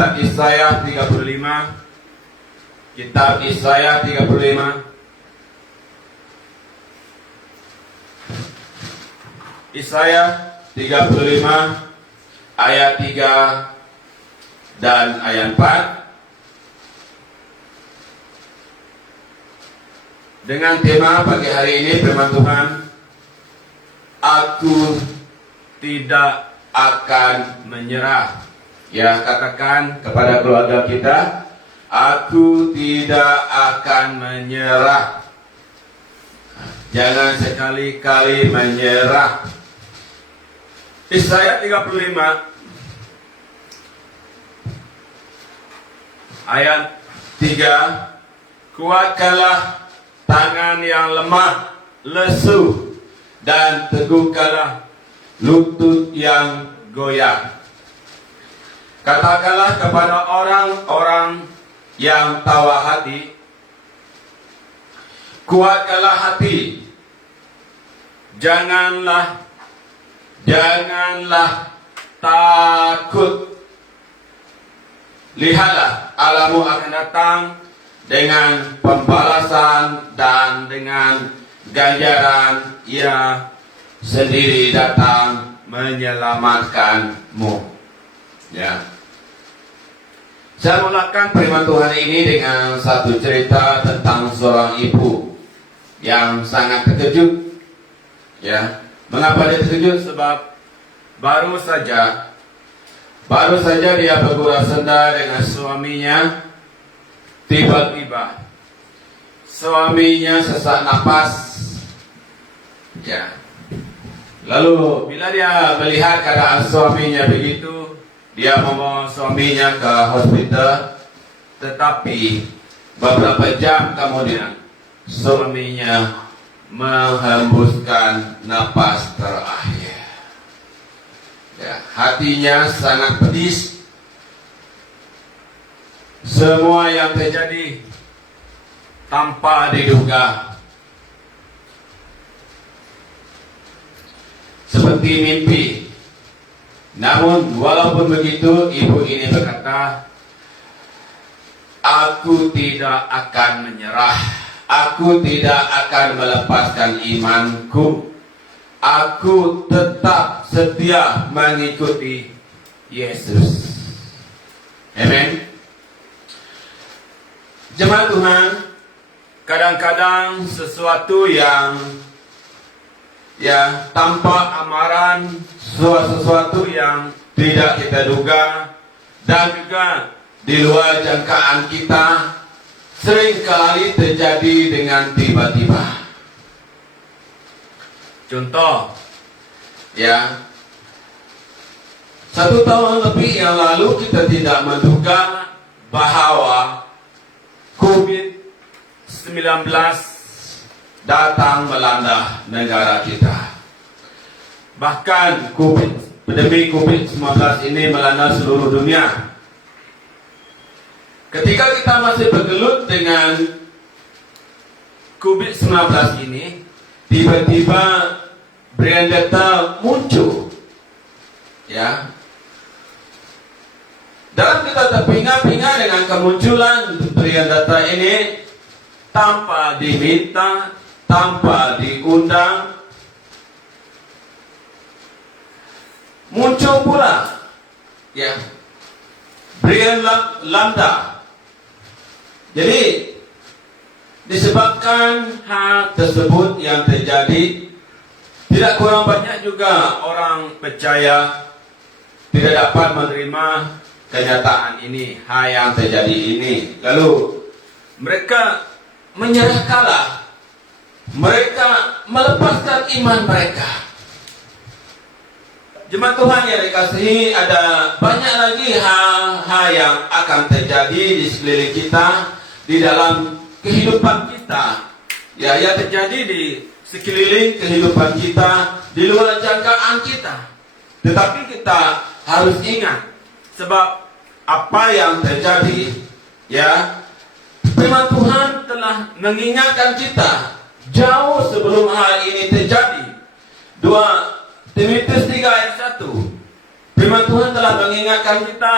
kitab Yesaya 35. Kitab Yesaya 35. Yesaya 35 ayat 3 dan ayat 4 dengan tema pagi hari ini firman Tuhan, aku tidak akan menyerah. Ya, katakan kepada keluarga kita, aku tidak akan menyerah. Jangan sekali-kali menyerah. Yesaya 35 ayat 3, kuatkanlah tangan yang lemah, lesu, dan teguhkanlah lutut yang goyah. Katakanlah kepada orang-orang yang tawa hati, kuatkanlah hati, janganlah takut. Lihatlah, Allahmu akan datang dengan pembalasan dan dengan ganjaran. Ia sendiri datang menyelamatkanmu. Ya. Saya mulakan firman Tuhan ini dengan satu cerita tentang seorang ibu yang sangat terkejut. Ya. Mengapa dia terkejut? Sebab baru saja dia bergurau senda dengan suaminya. Tiba-tiba suaminya sesak napas. Ya. Lalu bila dia melihat keadaan suaminya begitu, dia membawa suaminya ke hospital. Tetapi beberapa jam kemudian suaminya menghembuskan napas terakhir. Ya, hatinya sangat pedis. Semua yang terjadi tanpa diduga, seperti mimpi. Namun walaupun begitu, ibu ini berkata, aku tidak akan menyerah. Aku tidak akan melepaskan imanku. Aku tetap setia mengikuti Yesus. Amen. Jemaat Tuhan, kadang-kadang sesuatu yang tanpa amaran, sesuatu yang tidak kita duga, dan juga di luar jangkaan kita, seringkali terjadi dengan tiba-tiba. Contoh, ya, 1 tahun lebih yang lalu kita tidak menduga bahwa COVID-19 datang melanda negara kita. Bahkan pandemi COVID-19 ini melanda seluruh dunia. Ketika kita masih bergelut dengan COVID-19 ini, tiba-tiba varian Delta muncul. Ya. Dan kita terpinga-pinga dengan kemunculan varian Delta ini tanpa diminta, tanpa diundang. Muncul pula, ya, varian Lambda. Jadi disebabkan hal tersebut yang terjadi, tidak kurang banyak juga orang percaya tidak dapat menerima kenyataan ini, hal yang terjadi ini. Lalu mereka menyerah kalah, mereka melepaskan iman mereka. Jemaat Tuhan yang dikasihi, ada banyak lagi hal-hal yang akan terjadi di sekeliling kita, di dalam kehidupan kita, ya, yang terjadi di sekeliling kehidupan kita, di luar jangkaan kita. Tetapi kita harus ingat, sebab apa yang terjadi, ya, firman Tuhan telah mengingatkan kita jauh sebelum hal ini terjadi. 2 Timotius 3 ayat 1, firman Tuhan telah mengingatkan kita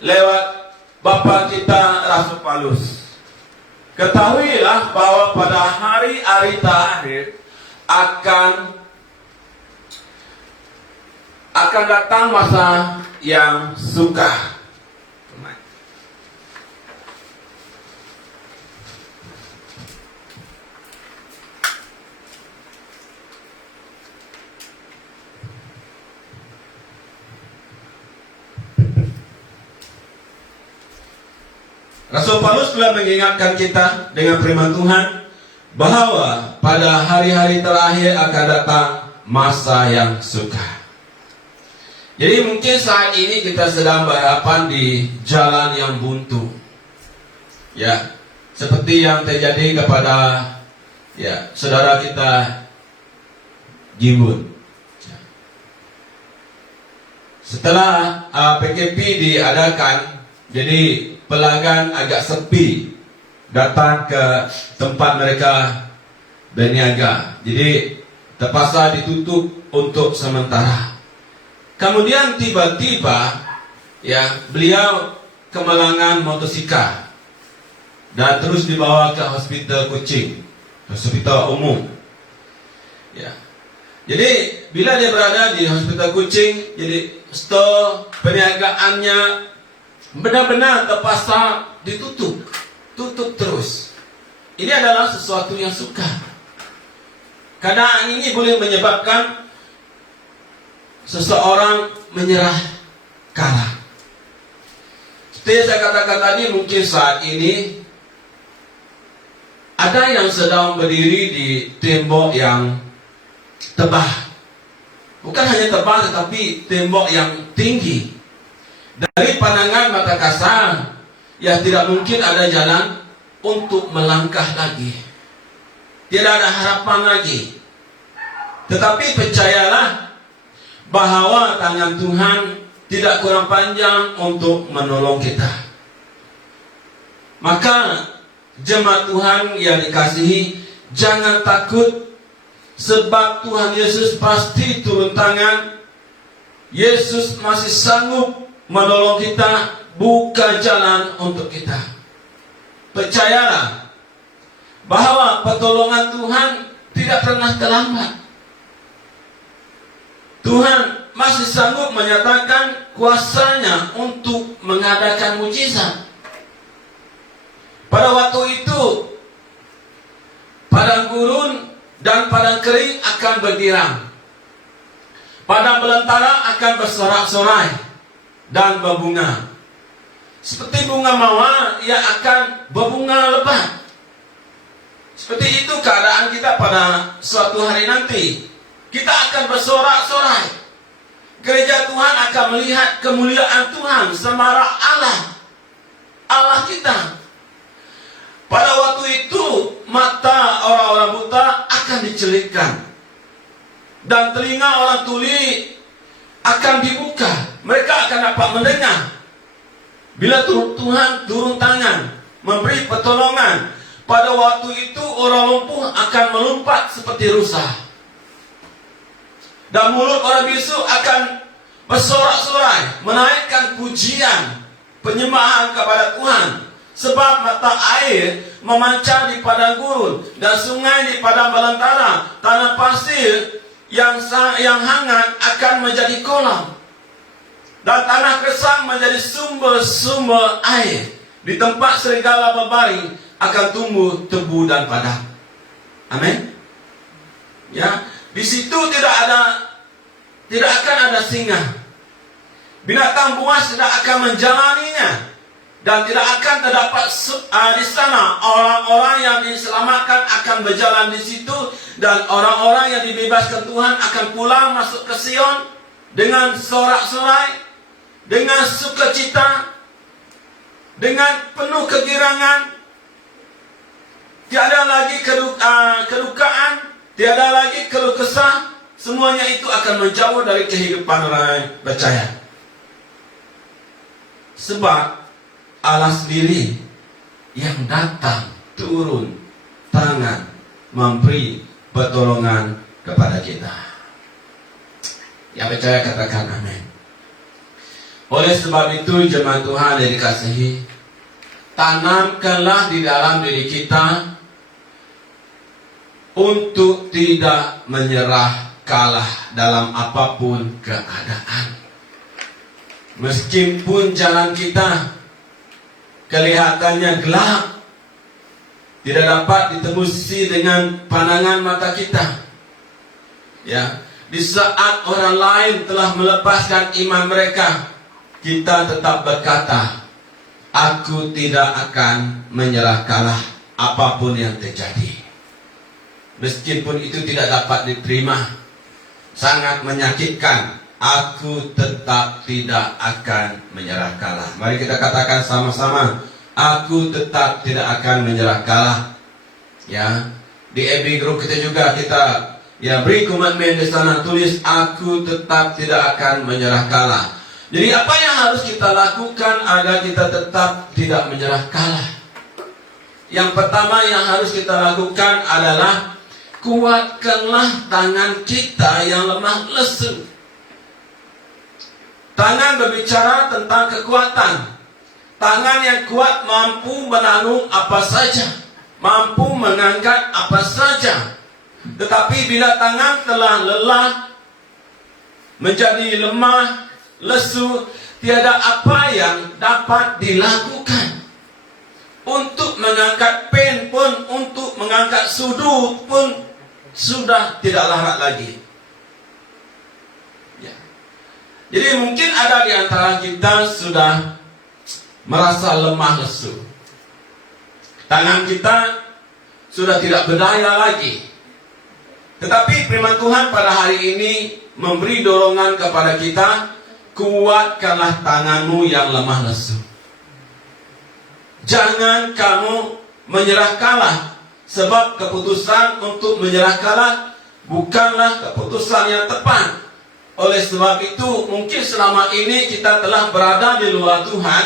lewat Bapa kita Rasul Paulus. Ketahuilah bahwa pada hari-hari terakhir akan datang masa yang sukar. Rasul Paulus telah mengingatkan kita dengan firman Tuhan bahwa pada hari-hari terakhir akan datang masa yang sukar. Jadi mungkin saat ini kita sedang berhadapan di jalan yang buntu. Ya, seperti yang terjadi kepada saudara kita Gimbun. Setelah PKP diadakan, jadi pelanggan agak sepi datang ke tempat mereka berniaga. Jadi terpaksa ditutup untuk sementara. Kemudian tiba-tiba beliau kemalangan motosikal dan terus dibawa ke hospital Kuching, hospital umum. Jadi bila dia berada di hospital Kuching, jadi store perniagaannya benar-benar terpaksa tutup terus. Ini adalah sesuatu yang sukar. Keadaan ini boleh menyebabkan seseorang menyerah kalah. Seperti saya katakan tadi, mungkin saat ini ada yang sedang berdiri di tembok yang tebal. Bukan hanya tebal, tetapi tembok yang tinggi. Dari pandangan mata kasar, tidak mungkin ada jalan untuk melangkah lagi. Tidak ada harapan lagi. Tetapi percayalah bahwa tangan Tuhan tidak kurang panjang untuk menolong kita. Maka jemaat Tuhan yang dikasihi, jangan takut, sebab Tuhan Yesus pasti turun tangan. Yesus masih sanggup menolong kita, buka jalan untuk kita. Percayalah bahwa pertolongan Tuhan tidak pernah terlambat. Tuhan masih sanggup menyatakan kuasanya untuk mengadakan mujizat. Pada waktu itu, padang gurun dan padang kering akan bergirang. Padang belantara akan bersorak-sorai dan berbunga. Seperti bunga mawar, ia akan berbunga lebat. Seperti itu keadaan kita pada suatu hari nanti. Kita akan bersorak-sorai. Gereja Tuhan akan melihat kemuliaan Tuhan semara Allah kita. Pada waktu itu, mata orang-orang buta akan dicelikkan, dan telinga orang tuli akan dibuka. Mereka akan dapat mendengar. Bila Tuhan turun tangan memberi pertolongan, pada waktu itu orang lumpuh akan melompat seperti rusa, dan mulut orang bisu akan bersorak-sorai menaikkan pujian penyembahan kepada Tuhan. Sebab mata air memancar di padang gurun dan sungai di padang belantara. Tanah pasir yang hangat akan menjadi kolam, dan tanah kersang menjadi sumber-sumber air. Di tempat serigala berbaring akan tumbuh tebu dan padang. Amin. Di situ tidak akan ada singa. Binatang buas tidak akan menjalaninya, dan tidak akan terdapat di sana orang-orang yang diselamatkan akan berjalan di situ, dan orang-orang yang dibebaskan Tuhan akan pulang masuk ke Sion dengan sorak-sorai, dengan sukacita, dengan penuh kegirangan. Tiada lagi kedukaan, tiada lagi keluh kesah. Semuanya itu akan menjauh dari kehidupan orang percaya. Sebab Allah sendiri yang datang turun tangan memberi pertolongan kepada kita. Yang percaya katakan amin. Oleh sebab itu jemaat Tuhan yang dikasihi, tanamkanlah di dalam diri kita untuk tidak menyerah kalah dalam apapun keadaan. Meskipun jalan kita kelihatannya gelap, tidak dapat ditembusi dengan pandangan mata kita. Ya, di saat orang lain telah melepaskan iman mereka, kita tetap berkata, aku tidak akan menyerah kalah apapun yang terjadi. Meskipun itu tidak dapat diterima, sangat menyakitkan, aku tetap tidak akan menyerah kalah. Mari kita katakan sama-sama, aku tetap tidak akan menyerah kalah. Ya, di EB Group kita juga beri komitmen di sana, tulis aku tetap tidak akan menyerah kalah. Jadi apa yang harus kita lakukan agar kita tetap tidak menyerah kalah? Yang pertama yang harus kita lakukan adalah kuatkanlah tangan kita yang lemah lesu. Tangan berbicara tentang kekuatan. Tangan yang kuat mampu menanggung apa saja, mampu mengangkat apa saja. Tetapi bila tangan telah lelah, menjadi lemah, lesu, tiada apa yang dapat dilakukan. Untuk mengangkat pen pun, untuk mengangkat sudu pun sudah tidak larat lagi. Ya. Jadi mungkin ada di antara kita sudah merasa lemah lesu. Tangan kita sudah tidak berdaya lagi. Tetapi firman Tuhan pada hari ini memberi dorongan kepada kita, kuatkanlah tanganmu yang lemah lesu. Jangan kamu menyerah kalah, sebab keputusan untuk menyerah kalah bukanlah keputusan yang tepat. Oleh sebab itu, mungkin selama ini kita telah berada di luar Tuhan,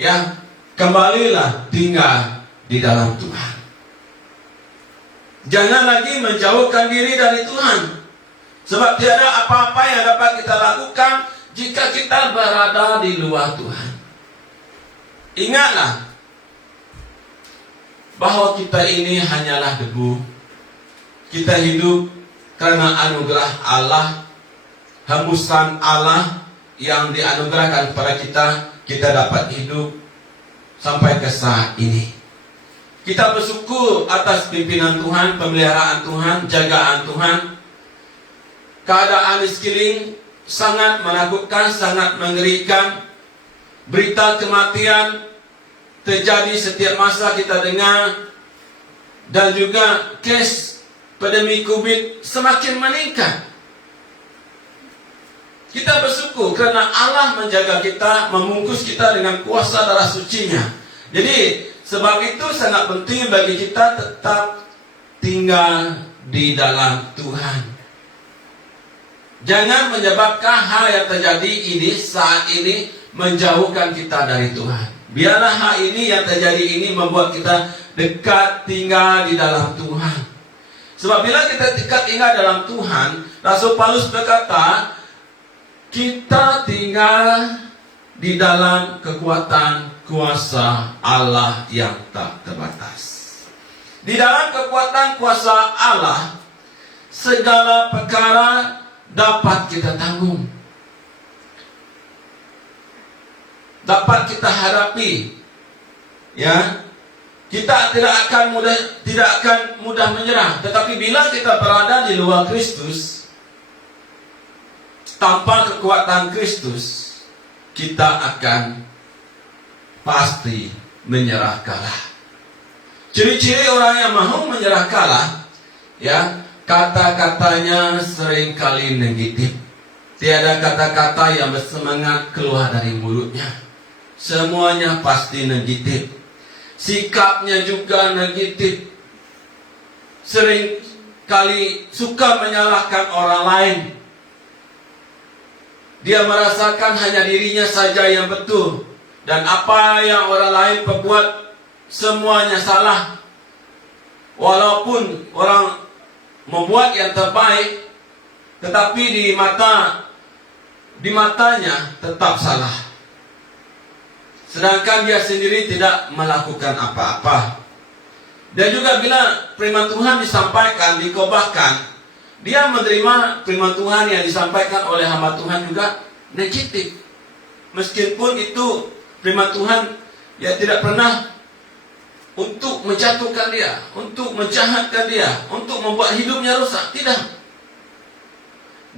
ya, kembalilah tinggal di dalam Tuhan. Jangan lagi menjauhkan diri dari Tuhan, sebab tiada apa-apa yang dapat kita lakukan jika kita berada di luar Tuhan. Ingatlah bahwa kita ini hanyalah debu. Kita hidup karena anugerah Allah, hembusan Allah yang dianugerahkan kepada kita. Kita dapat hidup sampai ke saat ini. Kita bersyukur atas pimpinan Tuhan, pemeliharaan Tuhan, jagaan Tuhan. Keadaan di sekeliling sangat menakutkan, sangat mengerikan. Berita kematian terjadi setiap masa kita dengar. Dan juga kes pandemi COVID semakin meningkat. Kita bersyukur kerana Allah menjaga kita, membungkus kita dengan kuasa darah sucinya. Jadi sebab itu sangat penting bagi kita tetap tinggal di dalam Tuhan. Jangan menyebabkan hal yang terjadi ini saat ini menjauhkan kita dari Tuhan. Biarlah hal ini yang terjadi ini membuat kita dekat tinggal di dalam Tuhan. Sebab bila kita dekat tinggal dalam Tuhan, Rasul Paulus berkata, kita tinggal di dalam kekuatan kuasa Allah yang tak terbatas. Di dalam kekuatan kuasa Allah, segala perkara dapat kita tanggung, dapat kita hadapi. Ya, kita tidak akan mudah menyerah. Tetapi bila kita berada di luar Kristus, tanpa kekuatan Kristus, kita akan pasti menyerah kalah. Ciri-ciri orang yang mau menyerah kalah, ya, kata-katanya seringkali negatif. Tiada kata-kata yang bersemangat keluar dari mulutnya. Semuanya pasti negatif. Sikapnya juga negatif. Seringkali suka menyalahkan orang lain. Dia merasakan hanya dirinya saja yang betul. Dan apa yang orang lain perbuat semuanya salah. Walaupun orang membuat yang terbaik, tetapi di matanya tetap salah. sedangkan dia sendiri tidak melakukan apa-apa. Dan juga bila firman Tuhan disampaikan, dikobahkan, dia menerima firman Tuhan yang disampaikan oleh hamba Tuhan juga negatif. Meskipun itu firman Tuhan, ya tidak pernah untuk menjatuhkan dia, untuk menjahatkan dia, untuk membuat hidupnya rusak. Tidak.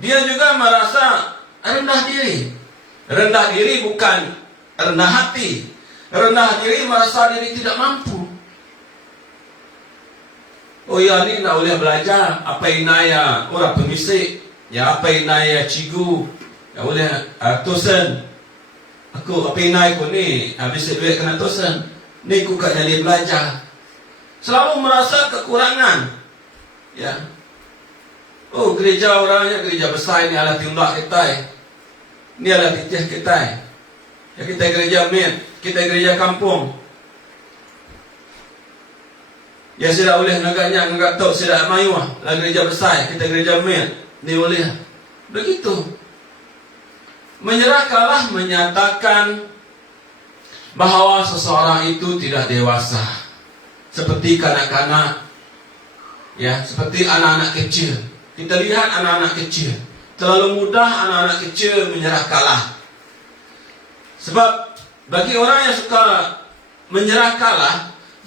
Dia juga merasa rendah diri. Rendah diri bukan rendah hati. Rendah diri merasa diri tidak mampu. Oh ya, ni nak boleh belajar apa inaya orang pemisik, ya apa inaya cigu, ya boleh tosen. Aku apa inaya aku ni habis duit kena tosen. Ni aku kat jadi belajar. Selalu merasa kekurangan. Ya. Oh, gereja orangnya gereja besar ini adalah tindak kita. Ini adalah titih kita. Ya, kita gereja min, kita gereja kampung. Ya sudah boleh nagaknya ngagak tahu sudah mayuah lah gereja besar, kita gereja min. Ni boleh. Begitu. Menyerah kalah menyatakan bahawa seseorang itu tidak dewasa. Seperti kanak-kanak, ya, seperti anak-anak kecil. Kita lihat anak-anak kecil, terlalu mudah anak-anak kecil menyerah kalah. Sebab bagi orang yang suka menyerah kalah,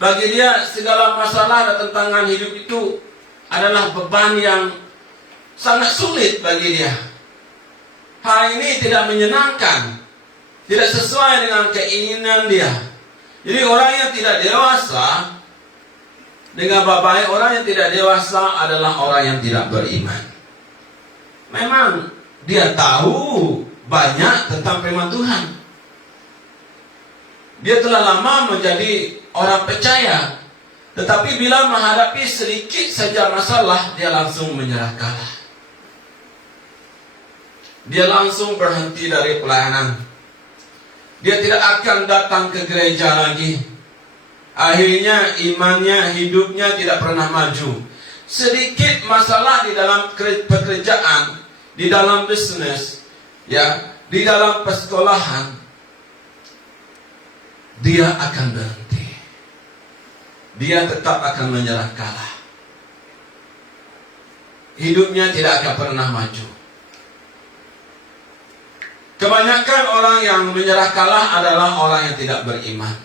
bagi dia segala masalah dan tantangan hidup itu adalah beban yang sangat sulit bagi dia. Hal ini tidak menyenangkan, tidak sesuai dengan keinginan dia. Jadi orang yang tidak dewasa, dengan baik, orang yang tidak dewasa adalah orang yang tidak beriman. Memang dia tahu banyak tentang firman Tuhan. Dia telah lama menjadi orang percaya, tetapi bila menghadapi sedikit saja masalah, dia langsung menyerah kalah. Dia langsung berhenti dari pelayanan. Dia tidak akan datang ke gereja lagi. Akhirnya imannya, hidupnya tidak pernah maju. Sedikit masalah di dalam pekerjaan, di dalam bisnis, ya, di dalam persekolahan, dia akan berhenti. Dia tetap akan menyerah kalah. Hidupnya tidak akan pernah maju. Kebanyakan orang yang menyerah kalah adalah orang yang tidak beriman.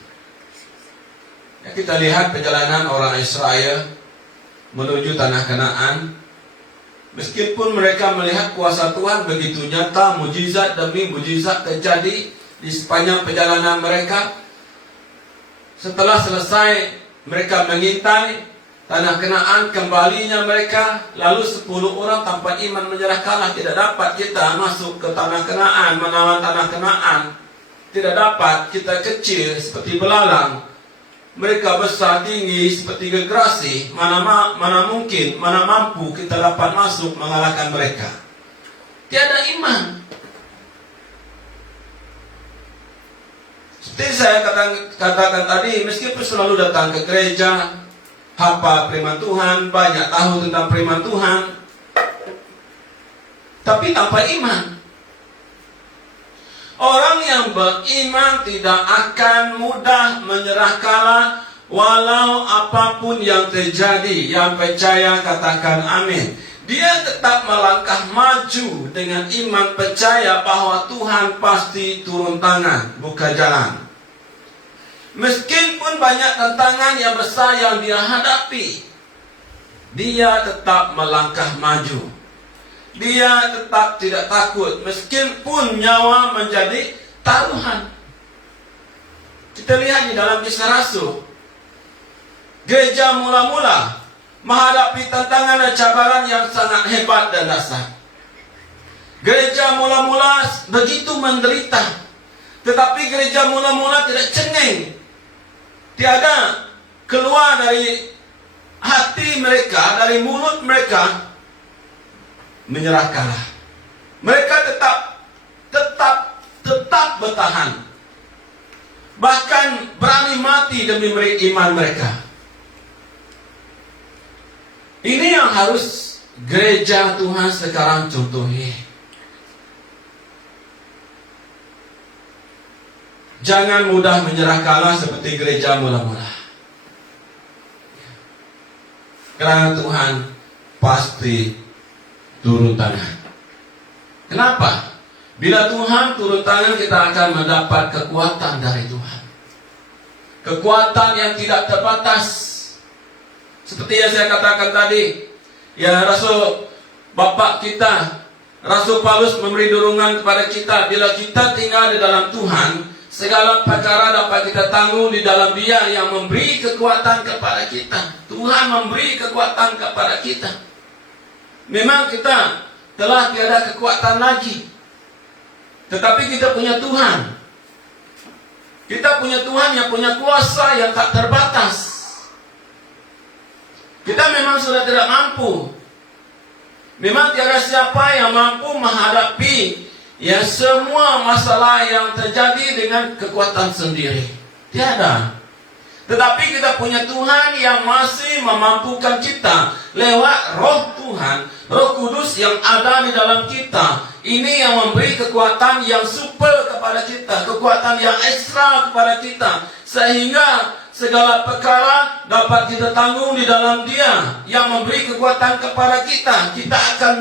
Ya, kita lihat perjalanan orang Israel menuju tanah Kanaan. Meskipun mereka melihat kuasa Tuhan begitu nyata, mujizat demi mujizat terjadi di sepanjang perjalanan mereka. Setelah selesai mereka mengintai tanah Kanaan, kembalinya mereka, lalu 10 orang tanpa iman menyerah kalah. Tidak dapat kita masuk ke tanah Kanaan, menawan tanah Kanaan. Tidak dapat, kita kecil seperti belalang. Mereka besar tinggi seperti gergasi. Mana mungkin, mana mampu kita dapat masuk mengalahkan mereka. Tiada iman. Seperti saya katakan tadi, meskipun selalu datang ke gereja, hafal firman Tuhan, banyak tahu tentang firman Tuhan, tapi tanpa iman. Orang yang beriman tidak akan mudah menyerah kalah walau apapun yang terjadi. Yang percaya katakan amin. Dia tetap melangkah maju dengan iman, percaya bahwa Tuhan pasti turun tangan, buka jalan. Meskipun banyak tantangan yang besar yang dia hadapi, dia tetap melangkah maju. Dia tetap tidak takut, meskipun nyawa menjadi taruhan. Kita lihat di dalam Kisah Rasul. Gereja mula-mula menghadapi tantangan dan cabaran yang sangat hebat dan dahsyat. Gereja mula-mula begitu menderita, tetapi gereja mula-mula tidak cengeng. Tiada keluar dari hati mereka, dari mulut mereka, menyerah kalah. Mereka tetap bertahan. Bahkan berani mati demi iman mereka. Ini yang harus gereja Tuhan sekarang contohi. Jangan mudah menyerah kalah seperti gereja mula-mula. Karena Tuhan pasti turun tangan. Kenapa? Bila Tuhan turun tangan, kita akan mendapat kekuatan dari Tuhan. Kekuatan yang tidak terbatas. Seperti yang saya katakan tadi, ya Rasul Bapak kita, Rasul Paulus memberi dorongan kepada kita. Bila kita tinggal di dalam Tuhan, segala perkara dapat kita tanggung di dalam Dia yang memberi kekuatan kepada kita. Tuhan memberi kekuatan kepada kita. Memang kita telah tiada kekuatan lagi, tetapi kita punya Tuhan. Kita punya Tuhan yang punya kuasa yang tak terbatas. Kita memang sudah tidak mampu. Memang tiada siapa yang mampu menghadapi ya semua masalah yang terjadi dengan kekuatan sendiri. Tiada. Tetapi kita punya Tuhan yang masih memampukan kita lewat Roh Tuhan, Roh Kudus yang ada di dalam kita. Ini yang memberi kekuatan yang super kepada kita, kekuatan yang ekstra kepada kita, sehingga segala perkara dapat kita tanggung di dalam Dia yang memberi kekuatan kepada kita. Kita akan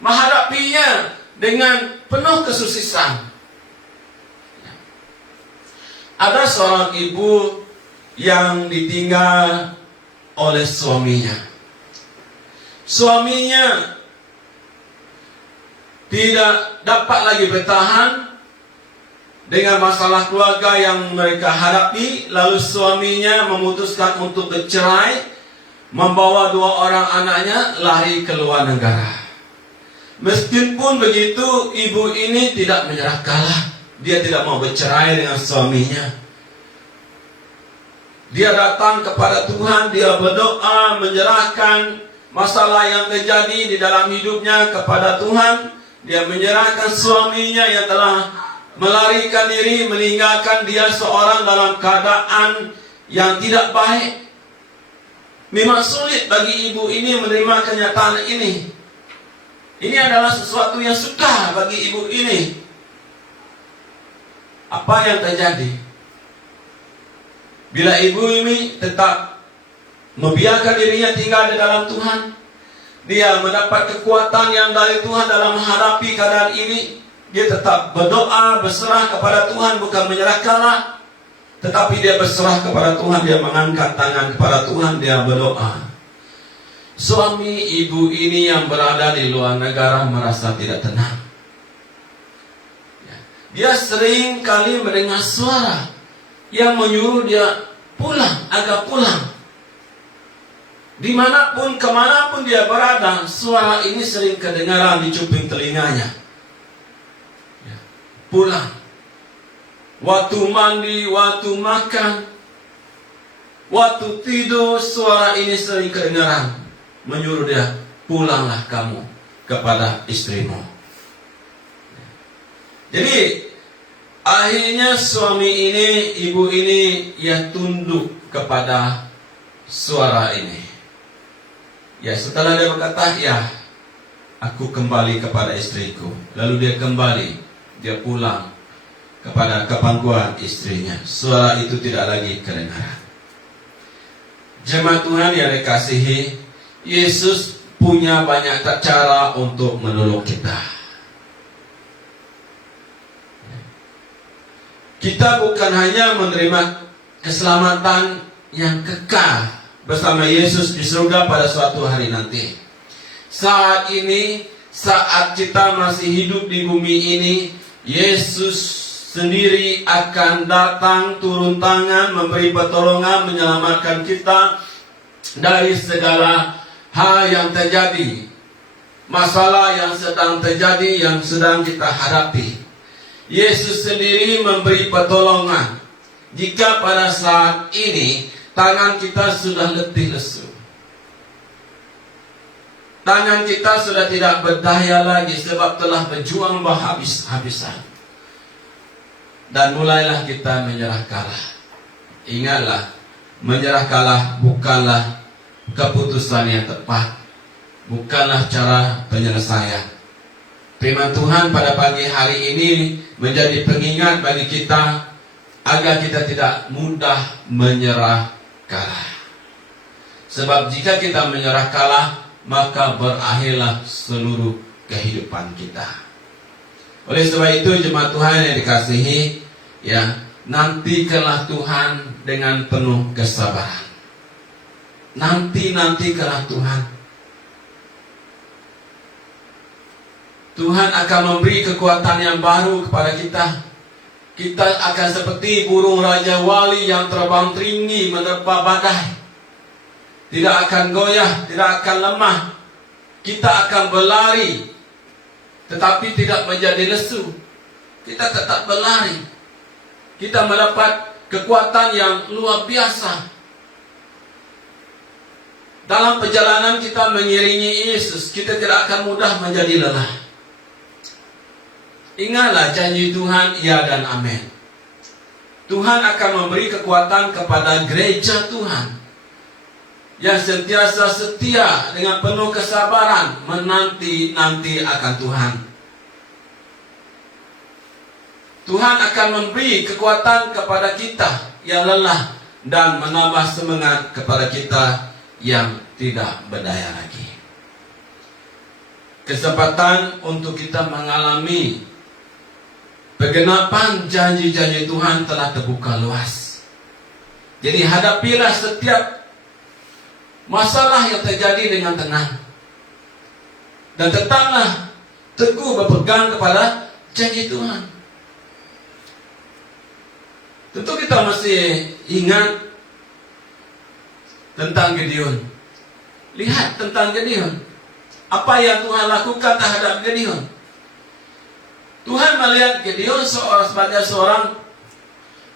menghadapinya dengan penuh kesusisan. Ada seorang ibu yang ditinggal oleh suaminya. Suaminya tidak dapat lagi bertahan dengan masalah keluarga yang mereka hadapi. Lalu suaminya memutuskan untuk bercerai, membawa 2 orang anaknya lari ke luar negara. Meskipun begitu, ibu ini tidak menyerah kalah. Dia tidak mau bercerai dengan suaminya. Dia datang kepada Tuhan, dia berdoa, menyerahkan masalah yang terjadi di dalam hidupnya kepada Tuhan. Dia menyerahkan suaminya yang telah melarikan diri, meninggalkan dia seorang dalam keadaan yang tidak baik. Memang sulit bagi ibu ini menerima kenyataan ini. Ini adalah sesuatu yang sukar bagi ibu ini. Apa yang terjadi? Bila ibu ini tetap membiarkan dirinya tinggal di dalam Tuhan, dia mendapat kekuatan yang dari Tuhan dalam menghadapi keadaan ini. Dia tetap berdoa, berserah kepada Tuhan, bukan menyerah kalah, tetapi dia berserah kepada Tuhan. Dia mengangkat tangan kepada Tuhan, dia berdoa. Suami ibu ini yang berada di luar negara merasa tidak tenang. Dia sering kali mendengar suara yang menyuruh dia pulang, agar pulang. Dimanapun, kemanapun dia berada, suara ini sering kedengaran di cuping telinganya. Pulang. Waktu mandi, waktu makan, waktu tidur, suara ini sering kedengaran, menyuruh dia, pulanglah kamu kepada istrimu. Jadi akhirnya suami ini, ibu ini, ia tunduk kepada suara ini. Ya, setelah dia berkata, ya, aku kembali kepada istriku. Lalu dia kembali, dia pulang kepada kepangkuan istrinya. Suara itu tidak lagi kedengaran. Jemaat Tuhan yang dikasihi, Yesus punya banyak cara untuk menolong kita. Kita bukan hanya menerima keselamatan yang kekal bersama Yesus di surga pada suatu hari nanti. Saat ini, saat kita masih hidup di bumi ini, Yesus sendiri akan datang, turun tangan, memberi pertolongan, menyelamatkan kita dari segala hal yang terjadi, masalah yang sedang terjadi, yang sedang kita hadapi. Yesus sendiri memberi pertolongan. Jika pada saat ini tangan kita sudah letih lesu, tangan kita sudah tidak berdaya lagi sebab telah berjuang berhabis-habisan, dan mulailah kita menyerah kalah. Ingatlah, menyerah kalah bukanlah keputusan yang tepat, bukanlah cara penyelesaian. Firman Tuhan pada pagi hari ini menjadi pengingat bagi kita agar kita tidak mudah menyerah kalah. Sebab jika kita menyerah kalah, maka berakhirlah seluruh kehidupan kita. Oleh sebab itu, jemaat Tuhan yang dikasihi, ya, nantikanlah Tuhan dengan penuh kesabaran. Nantikanlah Tuhan. Tuhan akan memberi kekuatan yang baru kepada kita. Kita akan seperti burung raja wali yang terbang tinggi menerpa badai. Tidak akan goyah, tidak akan lemah. Kita akan berlari, tetapi tidak menjadi lesu. Kita tetap berlari. Kita mendapat kekuatan yang luar biasa. Dalam perjalanan kita mengiringi Yesus, kita tidak akan mudah menjadi lelah. Ingatlah janji Tuhan, ya dan amin. Tuhan akan memberi kekuatan kepada gereja Tuhan yang sentiasa setia dengan penuh kesabaran menanti akan Tuhan. Tuhan akan memberi kekuatan kepada kita yang lelah dan menambah semangat kepada kita yang tidak berdaya lagi. Kesempatan untuk kita mengalami penggenapan janji-janji Tuhan telah terbuka luas. Jadi hadapilah setiap masalah yang terjadi dengan tenang. Dan tetaplah teguh berpegang kepada janji Tuhan. Tentu kita masih ingat tentang Gideon. Lihat tentang Gideon. Apa yang Tuhan lakukan terhadap Gideon. Tuhan melihat Gideon sebagai seorang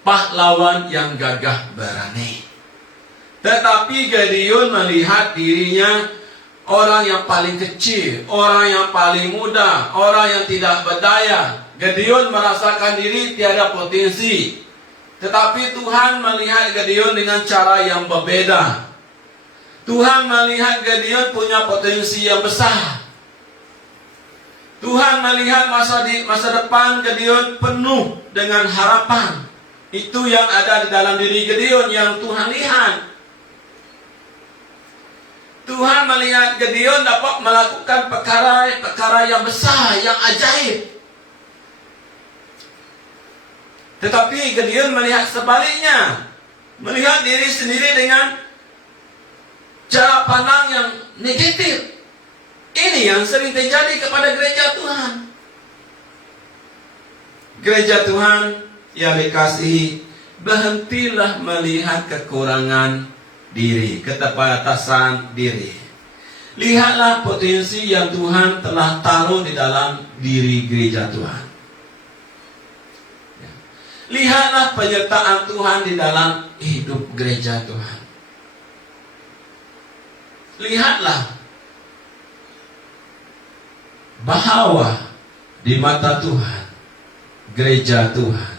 pahlawan yang gagah berani. Tetapi Gideon melihat dirinya orang yang paling kecil, orang yang paling muda, orang yang tidak berdaya. Gideon merasakan diri tiada potensi. Tetapi Tuhan melihat Gideon dengan cara yang berbeda. Tuhan melihat Gideon punya potensi yang besar. Tuhan melihat masa depan Gideon penuh dengan harapan. Itu yang ada di dalam diri Gideon yang Tuhan lihat. Tuhan melihat Gideon dapat melakukan perkara yang besar, yang ajaib. Tetapi Gideon melihat sebaliknya. Melihat diri sendiri dengan cara pandang yang negatif. Ini yang sering terjadi kepada gereja Tuhan. Gereja Tuhan yang dikasihi, berhentilah melihat kekurangan diri, keterbatasan diri. Lihatlah potensi yang Tuhan telah taruh di dalam diri gereja Tuhan. Lihatlah penyertaan Tuhan di dalam hidup gereja Tuhan. Lihatlah bahwa di mata Tuhan, gereja Tuhan,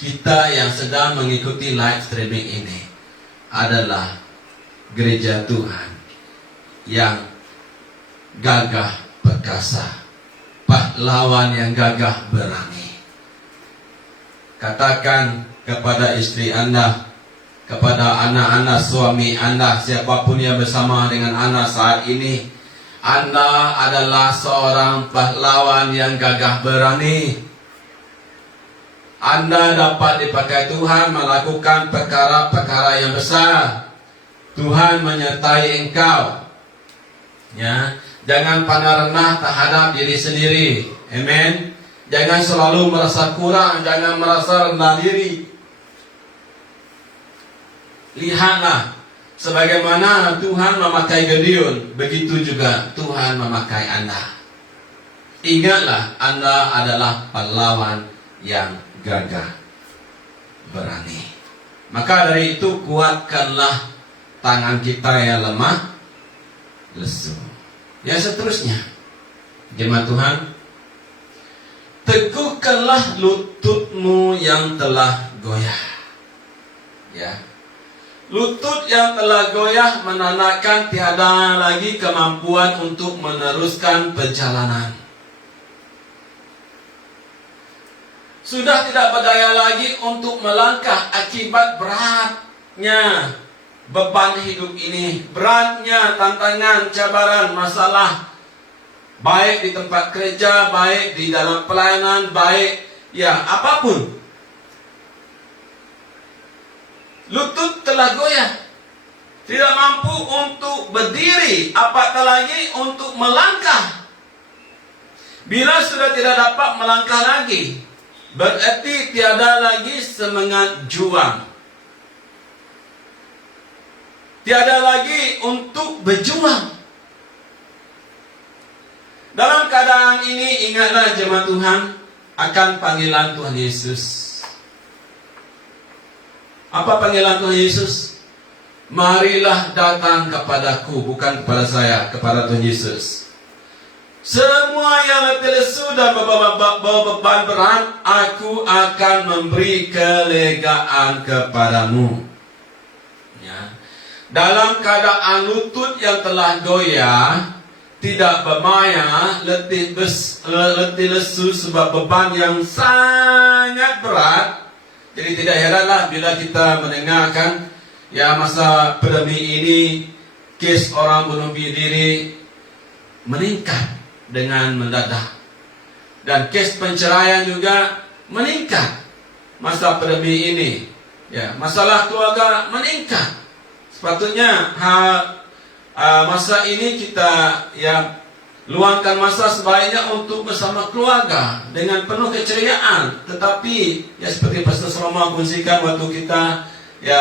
kita yang sedang mengikuti live streaming ini adalah gereja Tuhan yang gagah perkasa, pahlawan yang gagah berani. Katakan kepada istri Anda, kepada anak-anak suami Anda, siapapun yang bersama dengan Anda saat ini, Anda adalah seorang pahlawan yang gagah berani. Anda dapat dipakai Tuhan melakukan perkara-perkara yang besar. Tuhan menyertai engkau. Ya, jangan pandang rendah terhadap diri sendiri. Amen. Jangan selalu merasa kurang, jangan merasa rendah diri. Lihatlah, sebagaimana Tuhan memakai Gideon, begitu juga Tuhan memakai Anda. Ingatlah, Anda adalah pahlawan yang gagah berani. Maka dari itu, kuatkanlah tangan kita yang lemah lesu. Yang seterusnya, jemaat Tuhan, teguhkanlah lututmu yang telah goyah. Ya, lutut yang telah goyah menandakan tiada lagi kemampuan untuk meneruskan perjalanan. sudah tidak berdaya lagi untuk melangkah akibat beratnya beban hidup ini, beratnya tantangan, cabaran, masalah, baik di tempat kerja, baik di dalam pelayanan, baik ya apapun. Lutut telah goyah, tidak mampu untuk berdiri, apatah lagi untuk melangkah. Bila sudah tidak dapat melangkah lagi, berarti tiada lagi semangat juang, tiada lagi untuk berjuang. Dalam keadaan ini, ingatlah jemaat Tuhan akan panggilan Tuhan Yesus. Apa panggilan Tuhan Yesus? Marilah datang kepadaku, bukan kepada saya, kepada Tuhan Yesus. Semua yang letih lesu dan bawa beban berat, aku akan memberi kelegaan kepadamu. Ya. Dalam keadaan lutut yang telah goyah, tidak bermaya, letih lesu sebab beban yang sangat berat. Jadi tidak heranlah bila kita mendengarkan ya masa pandemi ini kes orang bunuh diri meningkat dengan mendadak, dan kes penceraian juga meningkat masa pandemi ini. Ya, masalah keluarga meningkat. Sepatutnya masa ini kita ya luangkan masa sebaiknya untuk bersama keluarga dengan penuh keceriaan. Tetapi ya seperti Pastor Saloma kongsikan waktu kita ya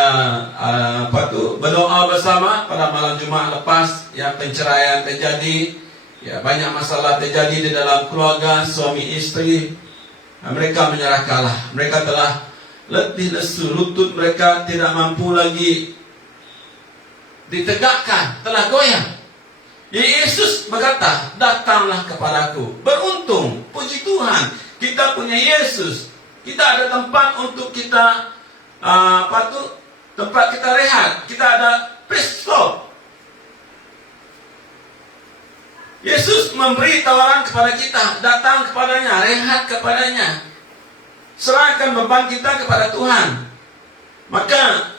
berdoa bersama pada malam Jumat lepas, ya penceraian terjadi, ya banyak masalah terjadi di dalam keluarga suami istri. Mereka menyerah kalah, mereka telah letih lesu, lutut mereka tidak mampu lagi ditegakkan, telah goyah. Yesus berkata, datanglah kepadaku. Beruntung, puji Tuhan, kita punya Yesus. Kita ada tempat untuk kita tempat kita rehat. Kita ada place stop. Yesus memberi tawaran kepada kita, datang kepadanya, rehat kepadanya. Serahkan beban kita kepada Tuhan. Maka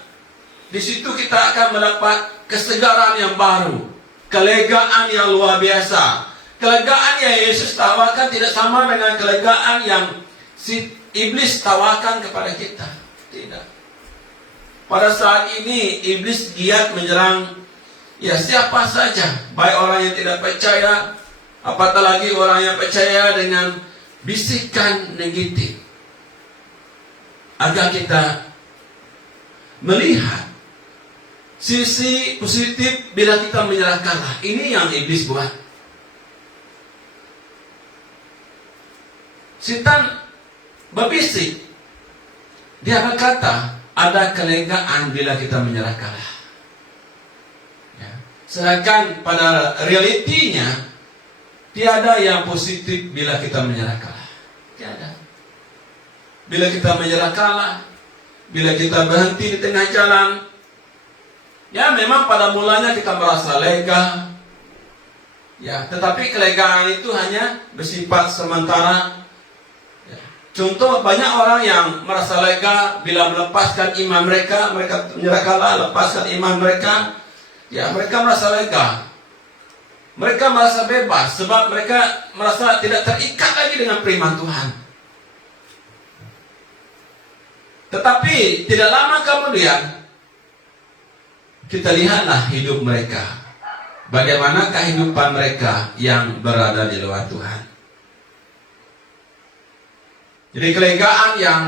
di situ kita akan mendapat kesegaran yang baru, kelegaan yang luar biasa. Kelegaan yang Yesus tawarkan tidak sama dengan kelegaan yang si iblis tawarkan kepada kita. Tidak. Pada saat ini iblis giat menyerang ya siapa saja, baik orang yang tidak percaya, apatah lagi orang yang percaya, dengan bisikan negatif, agar kita melihat sisi positif bila kita menyerah kalah. Ini yang iblis buat. Setan berbisik, dia berkata ada kelegaan bila kita menyerah kalah. Ya. Sedangkan pada realitinya tiada yang positif bila kita menyerah kalah. Tiada. Bila kita menyerah kalah, bila kita berhenti di tengah jalan, ya memang pada mulanya kita merasa lega, ya, tetapi kelegaan itu hanya bersifat sementara. Ya. Contoh, banyak orang yang merasa lega bila melepaskan iman mereka, mereka menyerah kalah, lepaskan iman mereka, ya mereka merasa lega, mereka merasa bebas sebab mereka merasa tidak terikat lagi dengan firman Tuhan. Tetapi tidak lama kemudian kita lihatlah hidup mereka, bagaimana kehidupan mereka yang berada di luar Tuhan. Jadi kelegaan yang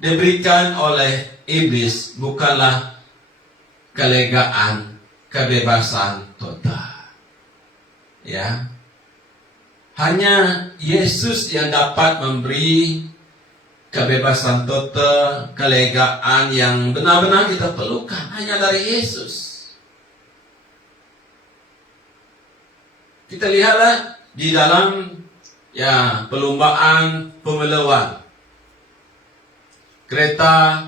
diberikan oleh iblis bukanlah kelegaan kebebasan total. Ya. Hanya Yesus yang dapat memberi kebebasan total, kelegaan yang benar-benar kita perlukan, hanya dari Yesus. Kita lihatlah di dalam ya perlombaan pemelawan, kereta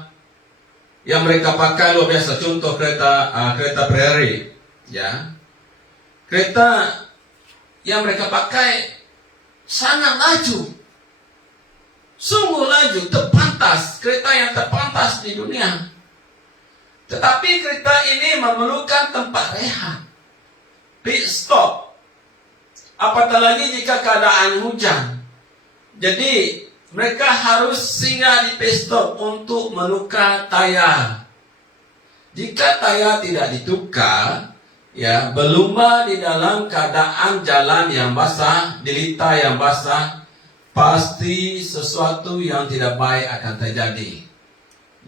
yang mereka pakai luar biasa. Contoh kereta prairie, ya, kereta yang mereka pakai sangat laju. Sungguh laju, terpantas, kereta yang terpantas di dunia. Tetapi kereta ini memerlukan tempat rehat, pit stop. Apatah lagi jika keadaan hujan. Jadi mereka harus singgah di pit stop untuk menukar tayar. Jika tayar tidak ditukar, ya, berlumba di dalam keadaan jalan yang basah, delita yang basah, pasti sesuatu yang tidak baik akan terjadi.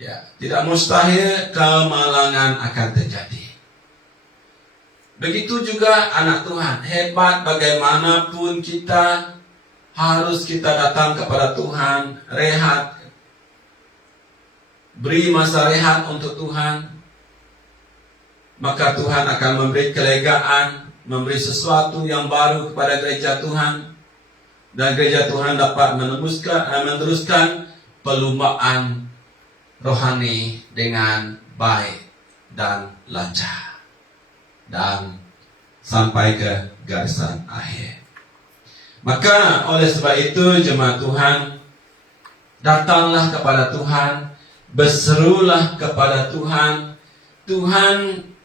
Ya, tidak mustahil kemalangan akan terjadi. Begitu juga anak Tuhan, hebat bagaimanapun kita, harus kita datang kepada Tuhan, rehat, beri masa rehat untuk Tuhan. Maka Tuhan akan memberi kelegaan, memberi sesuatu yang baru kepada gereja Tuhan. Dan gereja Tuhan dapat meneruskan perlumbaan rohani dengan baik dan lancar. Dan sampai ke garisan akhir. Maka oleh sebab itu jemaat Tuhan, datanglah kepada Tuhan, berserulah kepada Tuhan. Tuhan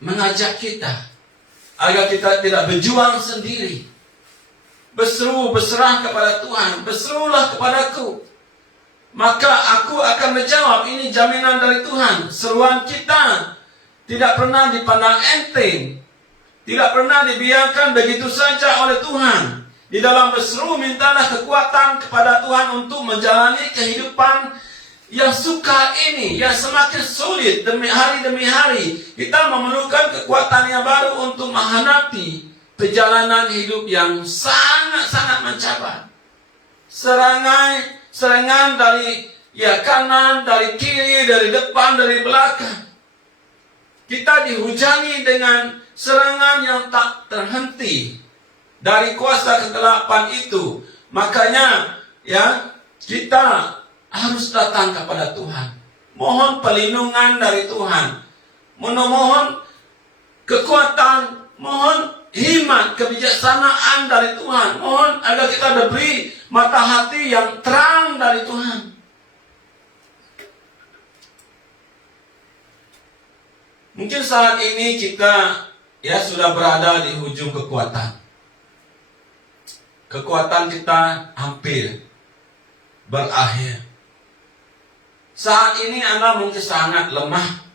mengajak kita agar kita tidak berjuang sendiri. Berseru, berserah kepada Tuhan. Berserulah kepadaku, maka aku akan menjawab. Ini jaminan dari Tuhan. Seruan kita tidak pernah dipandang enteng, tidak pernah dibiarkan begitu saja oleh Tuhan. Di dalam berseru, mintalah kekuatan kepada Tuhan untuk menjalani kehidupan yang sukar ini, yang semakin sulit demi hari. Kita memerlukan kekuatan yang baru untuk menghadapi perjalanan hidup yang sangat-sangat mencabar. Serangan dari kanan, dari kiri, dari depan, dari belakang. Kita dihujani dengan serangan yang tak terhenti dari kuasa kegelapan itu. Makanya kita harus datang kepada Tuhan. Mohon perlindungan dari Tuhan. Mohon kekuatan, mohon hikmat, kebijaksanaan dari Tuhan. Mohon agar kita diberi mata hati yang terang dari Tuhan. Mungkin saat ini kita sudah berada di hujung kekuatan. Kekuatan kita hampir berakhir. Saat ini Anda mungkin sangat lemah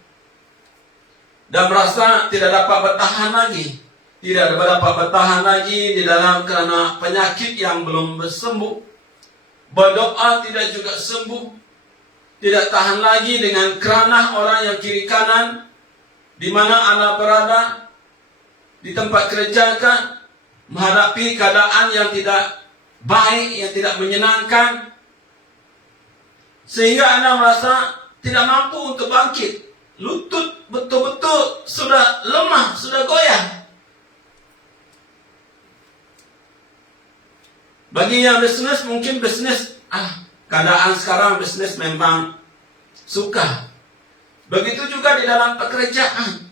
dan merasa tidak dapat bertahan lagi. Tidak dapat bertahan lagi di dalam karena penyakit yang belum sembuh. Berdoa tidak juga sembuh. Tidak tahan lagi dengan kerana orang yang kiri kanan. Di mana Anda berada, di tempat kerja kan, menghadapi keadaan yang tidak baik, yang tidak menyenangkan. Sehingga Anda merasa tidak mampu untuk bangkit. Lutut betul-betul sudah lemah, sudah goyah. Bagi yang bisnis, mungkin bisnis, keadaan sekarang bisnis memang suka. Begitu juga di dalam pekerjaan.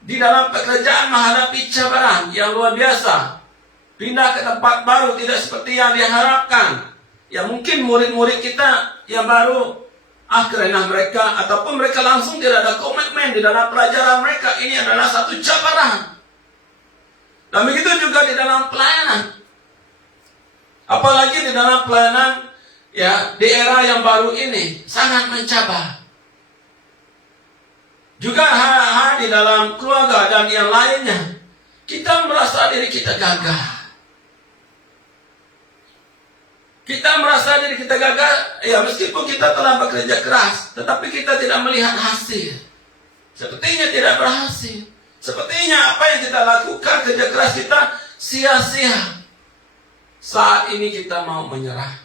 Di dalam pekerjaan menghadapi cabaran yang luar biasa. Pindah ke tempat baru tidak seperti yang diharapkan. Ya mungkin murid-murid kita yang baru, karena mereka, ataupun mereka langsung tidak ada komitmen di dalam pelajaran mereka. Ini adalah satu cabaran. Dan begitu juga di dalam pelayanan. Apalagi di dalam pelayanan di era yang baru ini sangat mencabar. Juga hal-hal di dalam keluarga dan yang lainnya. Kita merasa diri kita gagal. Kita merasa diri kita gagal, meskipun kita telah bekerja keras, tetapi kita tidak melihat hasil. Sepertinya tidak berhasil. Sepertinya apa yang kita lakukan, kerja keras kita sia-sia. Saat ini kita mau menyerah.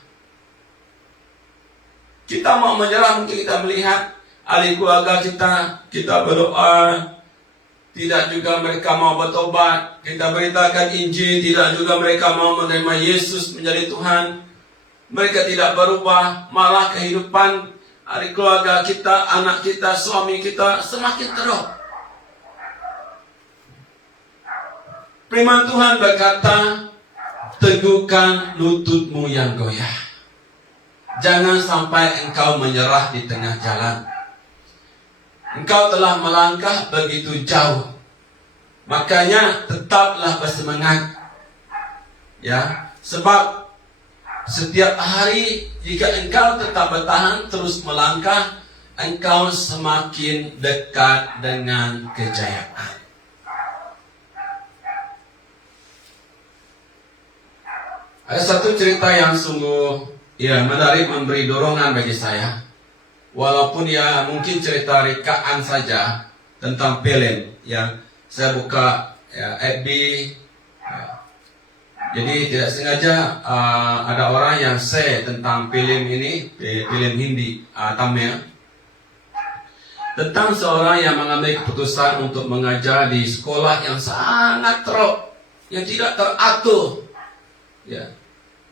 Kita mau menyerah, mungkin kita melihat ahli keluarga kita berdoa, tidak juga mereka mau bertobat. Kita beritakan Injil, tidak juga mereka mau menerima Yesus menjadi Tuhan. Mereka tidak berubah, malah kehidupan ahli keluarga kita, anak kita, suami kita semakin teruk. Firman Tuhan berkata, teguhkan lututmu yang goyah. Jangan sampai engkau menyerah di tengah jalan. Engkau telah melangkah begitu jauh, makanya tetaplah bersemangat. Ya, sebab setiap hari jika engkau tetap bertahan terus melangkah, engkau semakin dekat dengan kejayaan. Ada satu cerita yang sungguh menarik, memberi dorongan bagi saya. Walaupun mungkin cerita rekaan saja tentang film. Saya buka FB. Jadi tidak sengaja ada orang yang share tentang film ini, film Hindi, Tamil, tentang seorang yang mengambil keputusan untuk mengajar di sekolah yang sangat teruk, yang tidak teratur.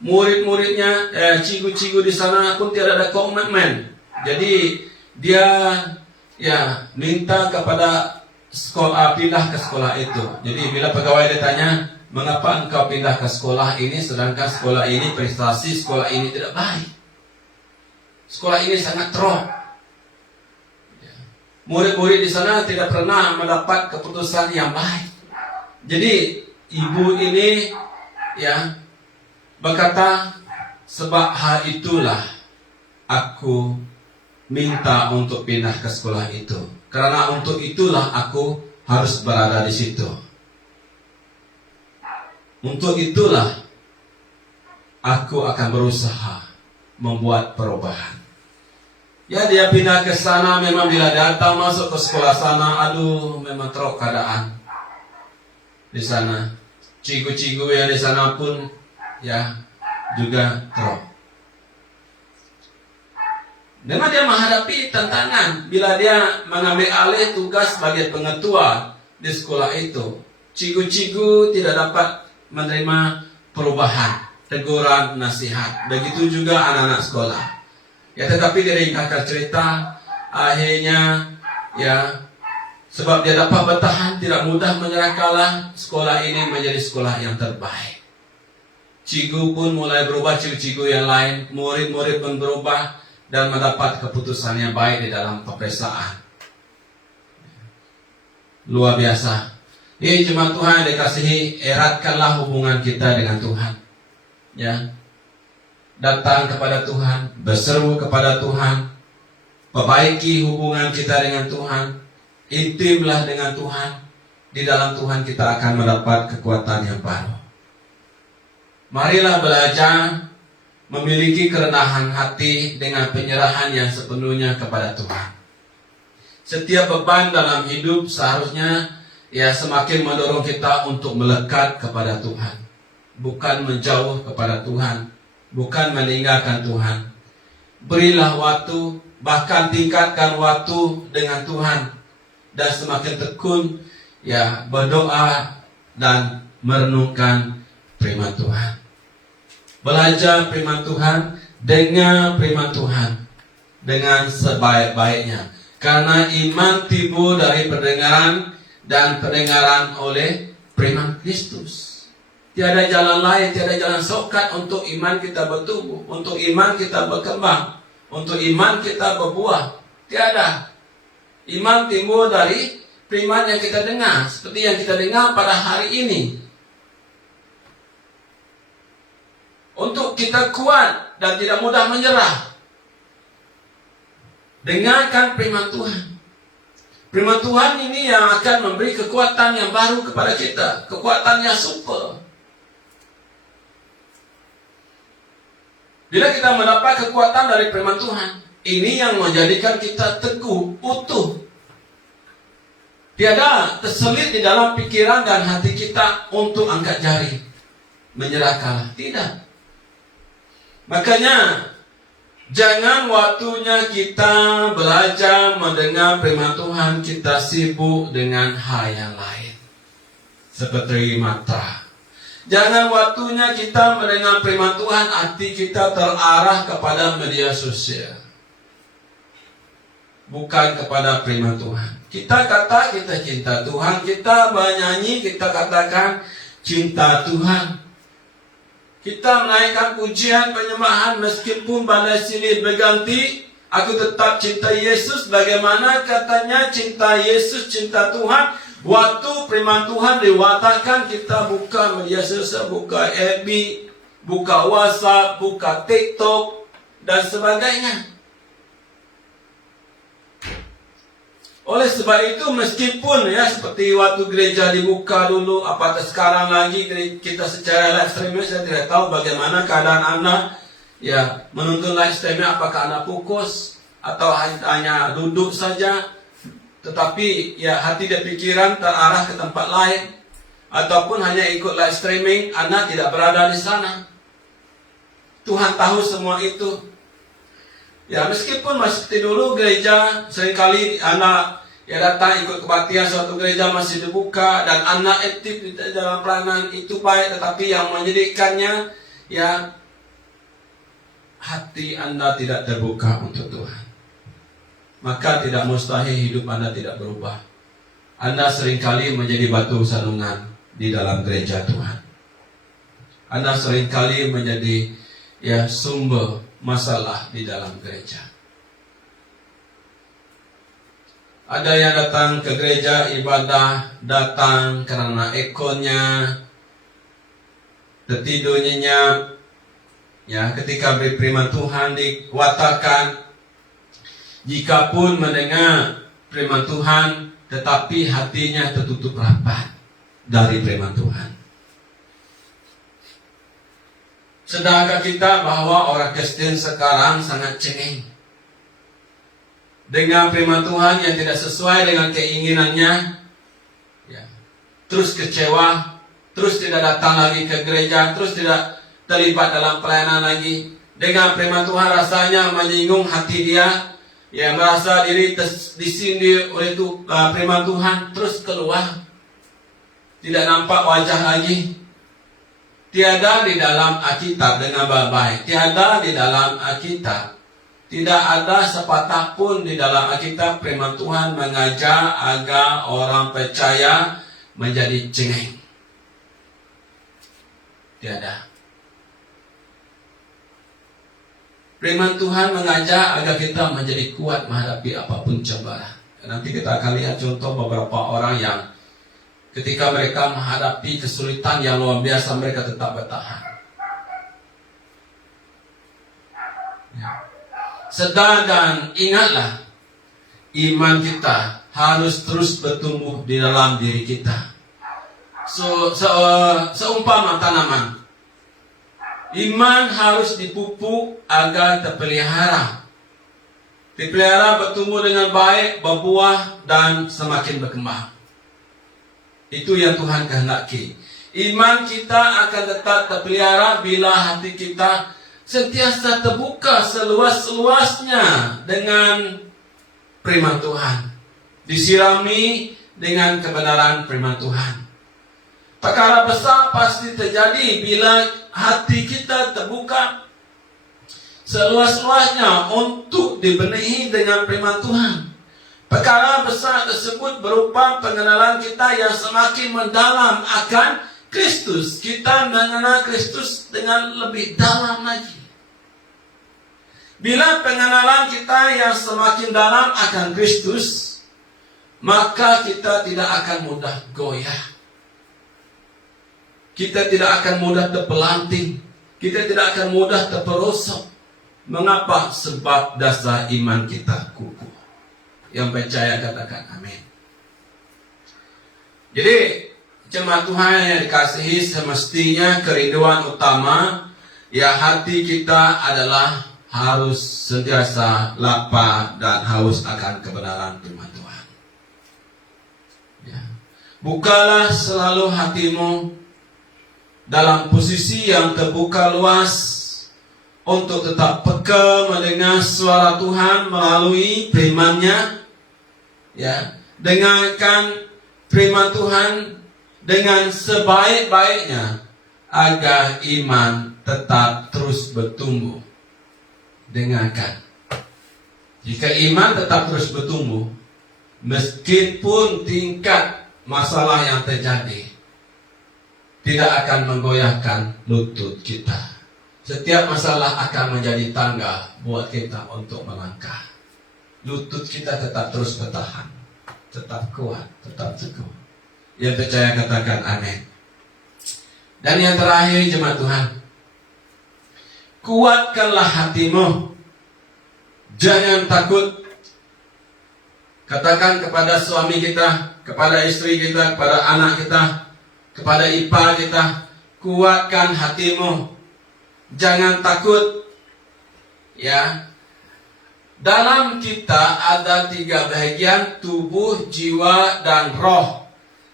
Murid-muridnya, cikgu-cikgu di sana pun tidak ada komitmen. Jadi dia minta kepada sekolah pindah ke sekolah itu. Jadi bila pegawai ditanya, mengapa engkau pindah ke sekolah ini sedangkan sekolah ini prestasi sekolah ini tidak baik, sekolah ini sangat teruk. Murid-murid di sana tidak pernah mendapat keputusan yang baik. Jadi ibu ini berkata, sebab hal itulah aku minta untuk pindah ke sekolah itu. Karena untuk itulah aku harus berada di situ. Untuk itulah aku akan berusaha membuat perubahan. Dia pindah ke sana. Memang bila datang masuk ke sekolah sana, memang teruk keadaan di sana. Cikgu-cikgu yang di sana pun juga teruk. Memang dia menghadapi tantangan bila dia mengambil alih tugas sebagai pengetua di sekolah itu. Cikgu-cikgu tidak dapat menerima perubahan, teguran, nasihat. Begitu juga anak-anak sekolah. Tetapi diringkaskan cerita, akhirnya sebab dia dapat bertahan, tidak mudah menyerah kalah, sekolah ini menjadi sekolah yang terbaik. Cikgu pun mulai berubah, cikgu-cikgu yang lain, murid-murid pun berubah dan mendapat keputusan yang baik di dalam peperiksaan. Luar biasa. Jemaat Tuhan dikasihi, eratkanlah hubungan kita dengan Tuhan. Datang kepada Tuhan, berseru kepada Tuhan, perbaiki hubungan kita dengan Tuhan, intimlah dengan Tuhan. Di dalam Tuhan kita akan mendapat kekuatan yang baru. Marilah belajar memiliki kerendahan hati dengan penyerahan yang sepenuhnya kepada Tuhan. Setiap beban dalam hidup seharusnya semakin mendorong kita untuk melekat kepada Tuhan, bukan menjauh kepada Tuhan, bukan meninggalkan Tuhan. Berilah waktu, bahkan tingkatkan waktu dengan Tuhan, dan semakin tekun berdoa dan merenungkan firman Tuhan. Belajar firman Tuhan, dengar firman Tuhan dengan sebaik-baiknya. Karena iman timbul dari pendengaran dan pendengaran oleh firman Kristus. Tiada jalan lain, tiada jalan shortcut untuk iman kita bertumbuh, untuk iman kita berkembang, untuk iman kita berbuah. Tiada. Iman timbul dari firman yang kita dengar, seperti yang kita dengar pada hari ini. Untuk kita kuat dan tidak mudah menyerah, dengarkan firman Tuhan. Firman Tuhan ini yang akan memberi kekuatan yang baru kepada kita, kekuatan yang super. Bila kita mendapat kekuatan dari firman Tuhan, ini yang menjadikan kita teguh, utuh. Tiada terselit di dalam pikiran dan hati kita untuk angkat jari, menyerah kalah. Tidak. Makanya jangan waktunya kita belajar mendengar firman Tuhan, kita sibuk dengan hal yang lain seperti mata. Jangan waktunya kita mendengar firman Tuhan, hati kita terarah kepada media sosial, bukan kepada firman Tuhan. Kita kata kita cinta Tuhan, kita bernyanyi, kita katakan cinta Tuhan. Kita menaikkan pujian penyembahan meskipun badai silih berganti, aku tetap cinta Yesus. Bagaimana katanya cinta Yesus, cinta Tuhan. Waktu firman Tuhan diwatakan, kita buka media sosial, buka FB, buka WhatsApp, buka TikTok, dan sebagainya. Oleh sebab itu, meskipun ya seperti waktu gereja dibuka dulu, apatah sekarang lagi kita secara live streaming, saya tidak tahu bagaimana keadaan Anda ya menonton live streaming, apakah Anda fokus atau hanya duduk saja, tetapi ya hati dan pikiran terarah ke tempat lain, ataupun hanya ikut live streaming, Anda tidak berada di sana. Tuhan tahu semua itu. Ya, meskipun masih dulu gereja seringkali anak ya datang ikut kebaktian, suatu gereja masih dibuka dan anak aktif di dalam pelayanan itu baik, tetapi yang menyedihkannya ya hati Anda tidak terbuka untuk Tuhan. Maka tidak mustahil hidup Anda tidak berubah. Anda seringkali menjadi batu sandungan di dalam gereja Tuhan. Anda seringkali menjadi ya sumber masalah di dalam gereja. Ada yang datang ke gereja ibadah, datang karena ekornya tertidur nyenyak. Ya, ketika beri firman Tuhan diwatakan, jika pun mendengar firman Tuhan, tetapi hatinya tertutup rapat dari firman Tuhan. Sedangkan kita bahwa orang Kristen sekarang sangat cengeng dengan firman Tuhan yang tidak sesuai dengan keinginannya, ya, terus kecewa, terus tidak datang lagi ke gereja, terus tidak terlibat dalam pelayanan lagi. Dengan firman Tuhan rasanya menyinggung hati dia, ya, merasa diri disindir oleh firman Tuhan, terus keluar, tidak nampak wajah lagi. Tiada di dalam Alkitab dengan baik-baik. Tiada di dalam Alkitab. Tidak ada sepatah pun di dalam Alkitab firman Tuhan mengajar agar orang percaya menjadi cengeng. Tiada. Firman Tuhan mengajar agar kita menjadi kuat menghadapi apapun cobaan. Nanti kita akan lihat contoh beberapa orang yang ketika mereka menghadapi kesulitan yang luar biasa, mereka tetap bertahan. Ya. Sedangkan ingatlah, iman kita harus terus bertumbuh di dalam diri kita. Seumpama tanaman, iman harus dipupuk agar terpelihara. Dipelihara bertumbuh dengan baik, berbuah dan semakin berkembang. Itu yang Tuhan kehendaki. Iman kita akan tetap terpelihara bila hati kita sentiasa terbuka seluas-luasnya dengan firman Tuhan. Disirami dengan kebenaran firman Tuhan. Perkara besar pasti terjadi bila hati kita terbuka seluas-luasnya untuk dibenahi dengan firman Tuhan. Perkara besar tersebut berupa pengenalan kita yang semakin mendalam akan Kristus. Kita mengenal Kristus dengan lebih dalam lagi. Bila pengenalan kita yang semakin dalam akan Kristus, maka kita tidak akan mudah goyah. Kita tidak akan mudah terpelanting. Kita tidak akan mudah terperosok. Mengapa? Sebab dasar iman kita kukuh. Yang percaya katakan amin. Jadi jemaat Tuhan yang dikasihi, semestinya kerinduan utama ya hati kita adalah harus sentiasa lapar dan haus akan kebenaran firman Tuhan. Ya. Bukalah selalu hatimu dalam posisi yang terbuka luas untuk tetap peka mendengar suara Tuhan melalui firman-Nya. Ya, dengarkan firman Tuhan dengan sebaik-baiknya agar iman tetap terus bertumbuh. Dengarkan. Jika iman tetap terus bertumbuh, meskipun tingkat masalah yang terjadi, tidak akan menggoyahkan lutut kita. Setiap masalah akan menjadi tangga buat kita untuk melangkah. Lutut kita tetap terus bertahan, tetap kuat, tetap teguh. Yang percaya katakan amin. Dan yang terakhir jemaat Tuhan, kuatkanlah hatimu, jangan takut. Katakan kepada suami kita, kepada istri kita, kepada anak kita, kepada ipar kita, kuatkan hatimu, jangan takut. Ya, dalam kita ada 3 bagian, tubuh, jiwa, dan roh.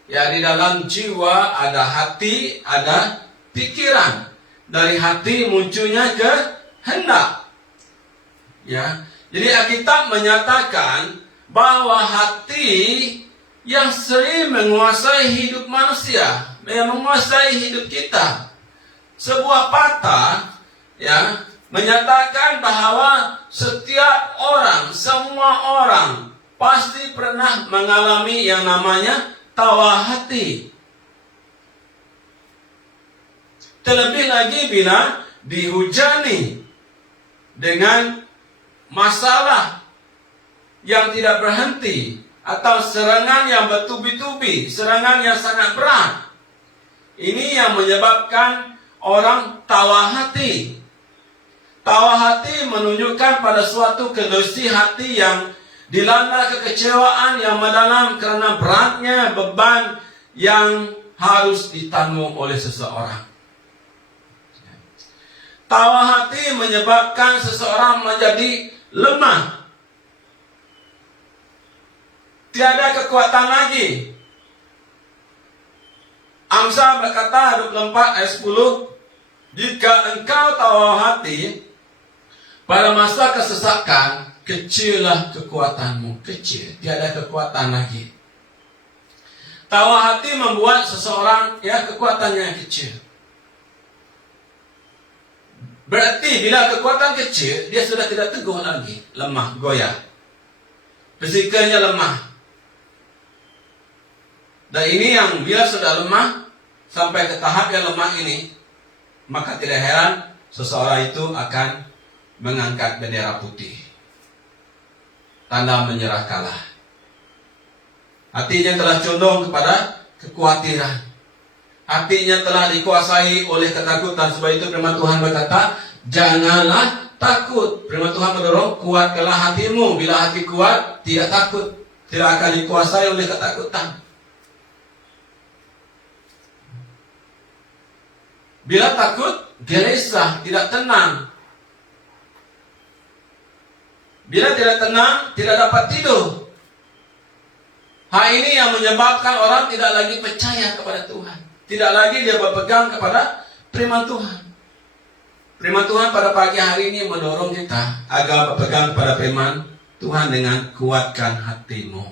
Ya, di dalam jiwa ada hati, ada pikiran. Dari hati munculnya kehendak. Ya, jadi Alkitab menyatakan bahwa hati yang sering menguasai hidup manusia, yang menguasai hidup kita. Sebuah patah, ya, menyatakan bahwa setiap orang, semua orang pasti pernah mengalami yang namanya tawa hati. Terlebih lagi bila dihujani dengan masalah yang tidak berhenti, atau serangan yang bertubi-tubi, serangan yang sangat berat. Ini yang menyebabkan orang tawa hati. Tawa hati menunjukkan pada suatu kondisi hati yang dilanda kekecewaan yang mendalam karena beratnya beban yang harus ditanggung oleh seseorang. Tawa hati menyebabkan seseorang menjadi lemah. Tiada kekuatan lagi. Amsal berkata 24 ayat 10, jika engkau tawa hati pada masa kesesakan, kecillah kekuatanmu, kecil, tiada kekuatan lagi. Tawa hati membuat seseorang kekuatannya kecil. Berarti bila kekuatan kecil, dia sudah tidak teguh lagi, lemah, goyah. Fisikalnya lemah. Dan ini yang bila sudah lemah, sampai ke tahap yang lemah ini, maka tidak heran seseorang itu akan mengangkat bendera putih. Tanda menyerah kalah. Hatinya telah condong kepada kekhawatiran. Hatinya telah dikuasai oleh ketakutan. Sebab itu firman Tuhan berkata, janganlah takut. Firman Tuhan mendorong, kuatkanlah hatimu. Bila hati kuat, tidak takut, tidak akan dikuasai oleh ketakutan. Bila takut, gelisah, tidak tenang. Bila tidak tenang, tidak dapat tidur. Hal ini yang menyebabkan orang tidak lagi percaya kepada Tuhan. Tidak lagi dia berpegang kepada firman Tuhan. Firman Tuhan pada pagi hari ini mendorong kita agar berpegang kepada firman Tuhan dengan kuatkan hatimu.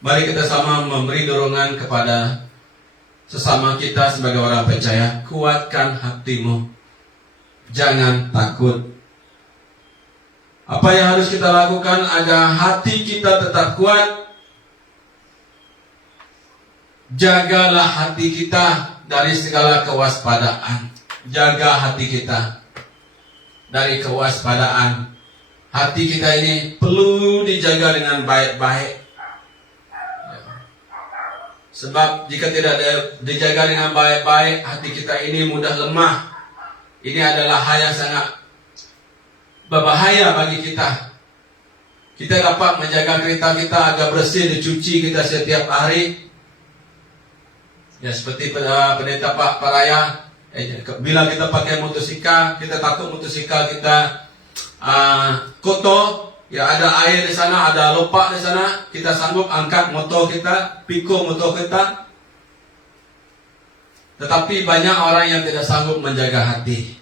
Mari kita sama memberi dorongan kepada sesama kita sebagai orang percaya, kuatkan hatimu, jangan takut. Apa yang harus kita lakukan agar hati kita tetap kuat? Jagalah hati kita dari segala kewaspadaan. Jaga hati kita dari kewaspadaan. Hati kita ini perlu dijaga dengan baik-baik. Sebab jika tidak dijaga dengan baik-baik, hati kita ini mudah lemah. Ini adalah hal yang sangat berbahaya bagi kita. Kita dapat menjaga kereta kita agar bersih, dicuci kita setiap hari. Ya, seperti pendeta Pak Paraya, bila kita pakai motosikal, kita takut motosikal kita kotor. Ya, ada air di sana, ada lopak di sana, kita sanggup angkat motor kita, pikul motor kita. Tetapi banyak orang yang tidak sanggup menjaga hati.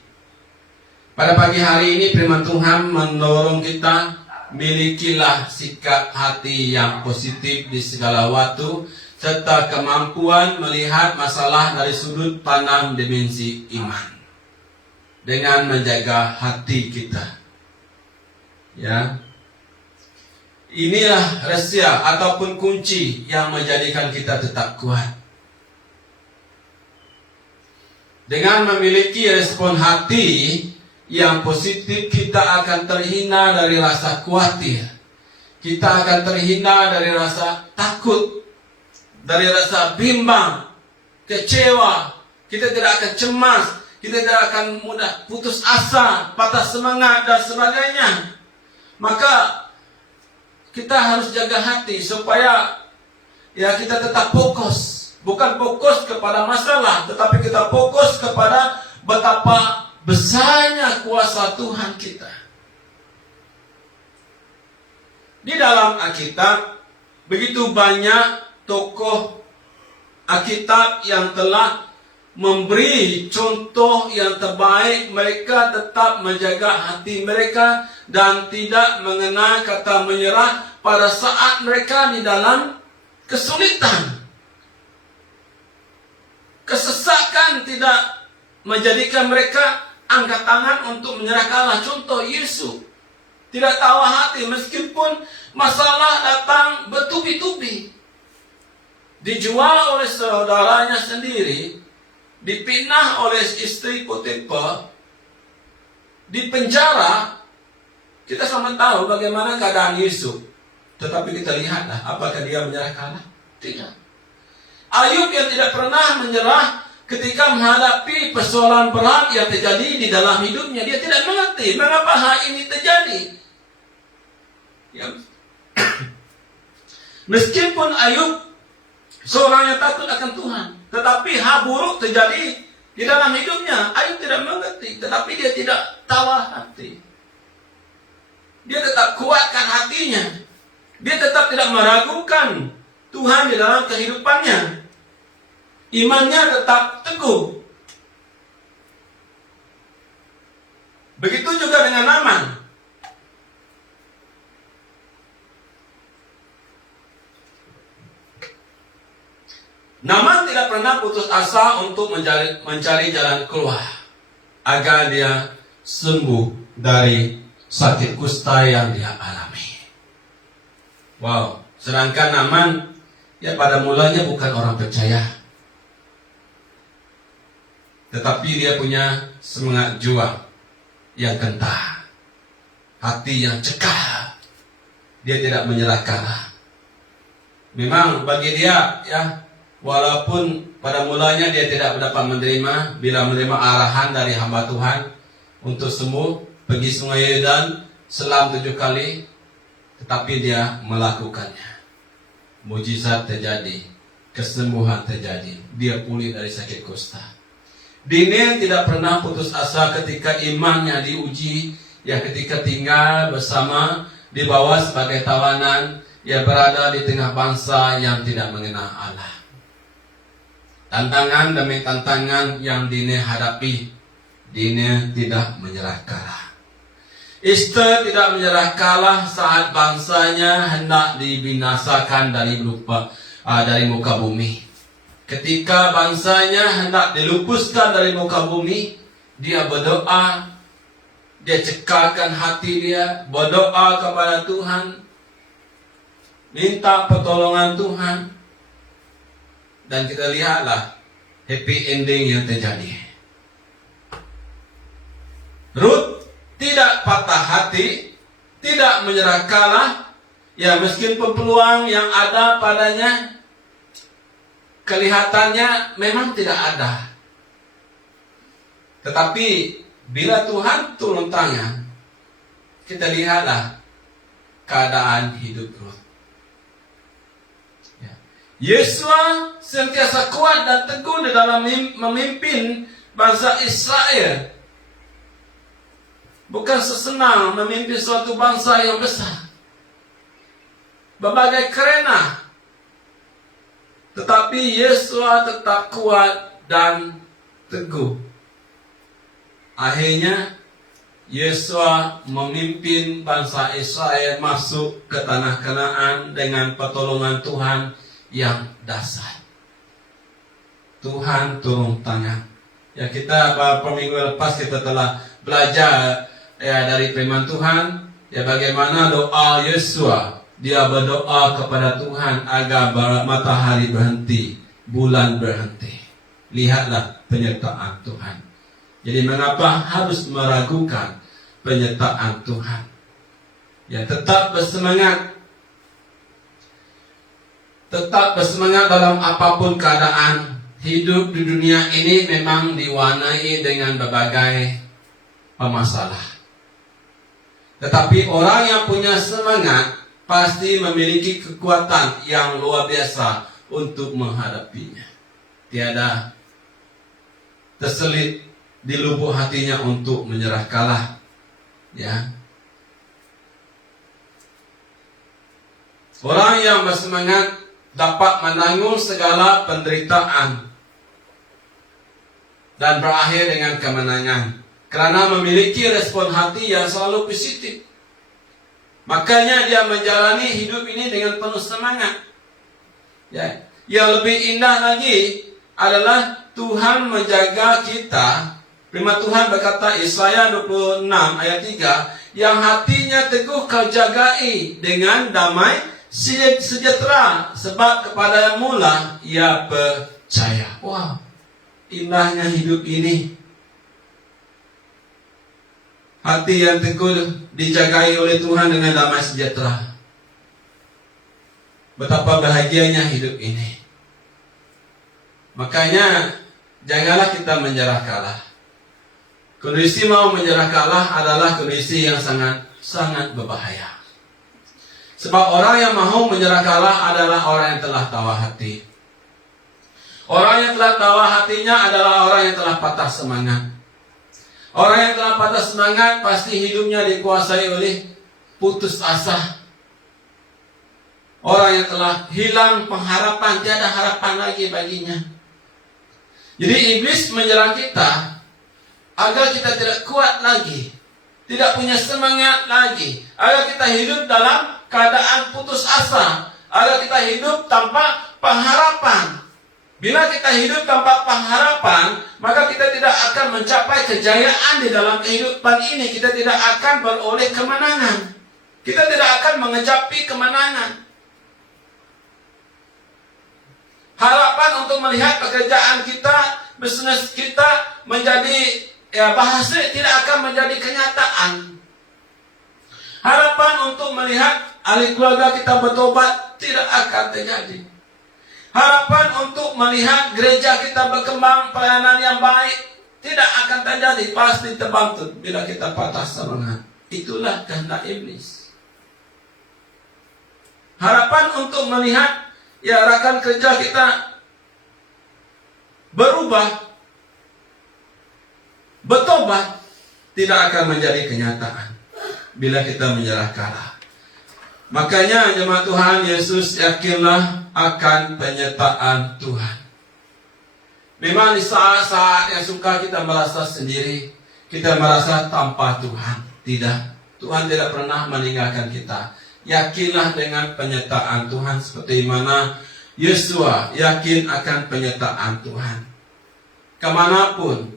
Pada pagi hari ini firman Tuhan mendorong kita, milikilah sikap hati yang positif di segala waktu, serta kemampuan melihat masalah dari sudut pandang dimensi iman. Dengan menjaga hati kita. Ya. Inilah rahasia ataupun kunci yang menjadikan kita tetap kuat. Dengan memiliki respon hati yang positif, kita akan terhindar dari rasa khawatir. Kita akan terhindar dari rasa takut, dari rasa bimbang, kecewa. Kita tidak akan cemas, kita tidak akan mudah putus asa, patah semangat dan sebagainya. Maka kita harus jaga hati supaya kita tetap fokus. Bukan fokus kepada masalah, tetapi kita fokus kepada betapa besarnya kuasa Tuhan kita. Di dalam Alkitab, begitu banyak tokoh Alkitab yang telah memberi contoh yang terbaik. Mereka tetap menjaga hati mereka dan tidak mengenal kata menyerah pada saat mereka di dalam kesulitan. Kesesakan tidak menjadikan mereka angkat tangan untuk menyerah kalah. Contoh Yesus tidak tahu hati meskipun masalah datang bertubi-tubi. Dijual oleh saudaranya sendiri, dipinah oleh istri Potifar, dipenjara. Kita sama tahu bagaimana keadaan Yesus. Tetapi kita lihatlah, apakah dia menyerah kalah? Tidak. Ayub yang tidak pernah menyerah ketika menghadapi persoalan berat yang terjadi di dalam hidupnya. Dia tidak mengerti mengapa hal ini terjadi. Meskipun Ayub seorang yang takut akan Tuhan, tetapi hal buruk terjadi di dalam hidupnya. Ayub tidak mengerti, tetapi dia tidak tawar hati. Dia tetap kuatkan hatinya. Dia tetap tidak meragukan Tuhan di dalam kehidupannya. Imannya tetap teguh. Begitu juga dengan Naaman. Naaman tidak pernah putus asa untuk mencari jalan keluar agar dia sembuh dari sakit kusta yang dia alami. Wow, sedangkan Naaman pada mulanya bukan orang percaya. Tetapi dia punya semangat juang yang kental, hati yang cekal. Dia tidak menyerah kalah. Memang bagi dia walaupun pada mulanya dia tidak dapat menerima, bila menerima arahan dari hamba Tuhan untuk sembuh, pergi sungai Yordan, selam 7 kali, tetapi dia melakukannya. Mujizat terjadi, kesembuhan terjadi, dia pulih dari sakit kusta. Dine tidak pernah putus asa ketika imannya diuji, ketika tinggal bersama di bawah sebagai tawanan, berada di tengah bangsa yang tidak mengenal Allah. Tantangan demi tantangan yang Dine hadapi, Dine tidak menyerah kalah. Esther tidak menyerah kalah saat bangsanya hendak dibinasakan dari muka bumi. Ketika bangsanya hendak dilupuskan dari muka bumi, dia berdoa, dia cekalkan hati dia, berdoa kepada Tuhan, minta pertolongan Tuhan. Dan kita lihatlah happy ending yang terjadi. Ruth tidak patah hati, tidak menyerah kalah. Meskipun peluang yang ada padanya kelihatannya memang tidak ada. Tetapi bila Tuhan turun tangan, kita lihatlah keadaan hidup Ruth. Yesua sentiasa kuat dan teguh di dalam memimpin bangsa Israel. Bukan sesenang memimpin suatu bangsa yang besar, berbagai kerana. Tetapi Yesua tetap kuat dan teguh. Akhirnya Yesua memimpin bangsa Israel masuk ke tanah Kanaan dengan pertolongan Tuhan yang dahsyat. Tuhan turun tangan. Kita beberapa minggu lepas kita telah belajar dari firman Tuhan, bagaimana doa Yesua Dia berdoa kepada Tuhan agar matahari berhenti, bulan berhenti. Lihatlah penyertaan Tuhan. Jadi mengapa harus meragukan penyertaan Tuhan? Ya, tetap bersemangat. Tetap bersemangat dalam apapun keadaan. Hidup di dunia ini memang diwarnai dengan berbagai masalah. Tetapi orang yang punya semangat pasti memiliki kekuatan yang luar biasa untuk menghadapinya. Tiada terselit di lubuk hatinya untuk menyerah kalah. Ya. Orang yang bersemangat dapat menanggung segala penderitaan dan berakhir dengan kemenangan karena memiliki respon hati yang selalu positif. Makanya dia menjalani hidup ini dengan penuh semangat. Ya. Yang lebih indah lagi adalah Tuhan menjaga kita. Firman Tuhan berkata Yesaya 26 ayat 3, yang hatinya teguh kau jagai dengan damai sejahtera, sebab kepada yang mula ia percaya. Wah, indahnya hidup ini. Hati yang teguh dijagai oleh Tuhan dengan damai sejahtera. Betapa bahagianya hidup ini. Makanya janganlah kita menyerah kalah. Kondisi mau menyerah kalah adalah kondisi yang sangat berbahaya. Sebab orang yang mau menyerah kalah adalah orang yang telah tawa hati. Orang yang telah tawa hatinya adalah orang yang telah patah semangat. Orang yang telah patah semangat pasti hidupnya dikuasai oleh putus asa. Orang yang telah hilang pengharapan, tiada harapan lagi baginya. Jadi iblis menyerang kita agar kita tidak kuat lagi, tidak punya semangat lagi, agar kita hidup dalam keadaan putus asa, agar kita hidup tanpa pengharapan. Bila kita hidup tanpa pengharapan, maka kita tidak akan mencapai kejayaan di dalam kehidupan ini. Kita tidak akan beroleh kemenangan. Kita tidak akan mengecapi kemenangan. Harapan untuk melihat pekerjaan kita, bisnis kita menjadi berhasil tidak akan menjadi kenyataan. Harapan untuk melihat ahli keluarga kita bertobat tidak akan terjadi. Harapan untuk melihat gereja kita berkembang, pelayanan yang baik tidak akan terjadi, pasti terbantut bila kita patah semangat. Itulah kehendak iblis. Harapan untuk melihat rekan kerja kita berubah, bertobat, tidak akan menjadi kenyataan bila kita menyerah kalah. Makanya jemaat Tuhan Yesus, yakinlah akan penyertaan Tuhan. Memang di saat-saat yang suka kita merasa sendiri, kita merasa tanpa Tuhan. Tidak, Tuhan tidak pernah meninggalkan kita. Yakinlah dengan penyertaan Tuhan seperti mana Yesua yakin akan penyertaan Tuhan. Kemanapun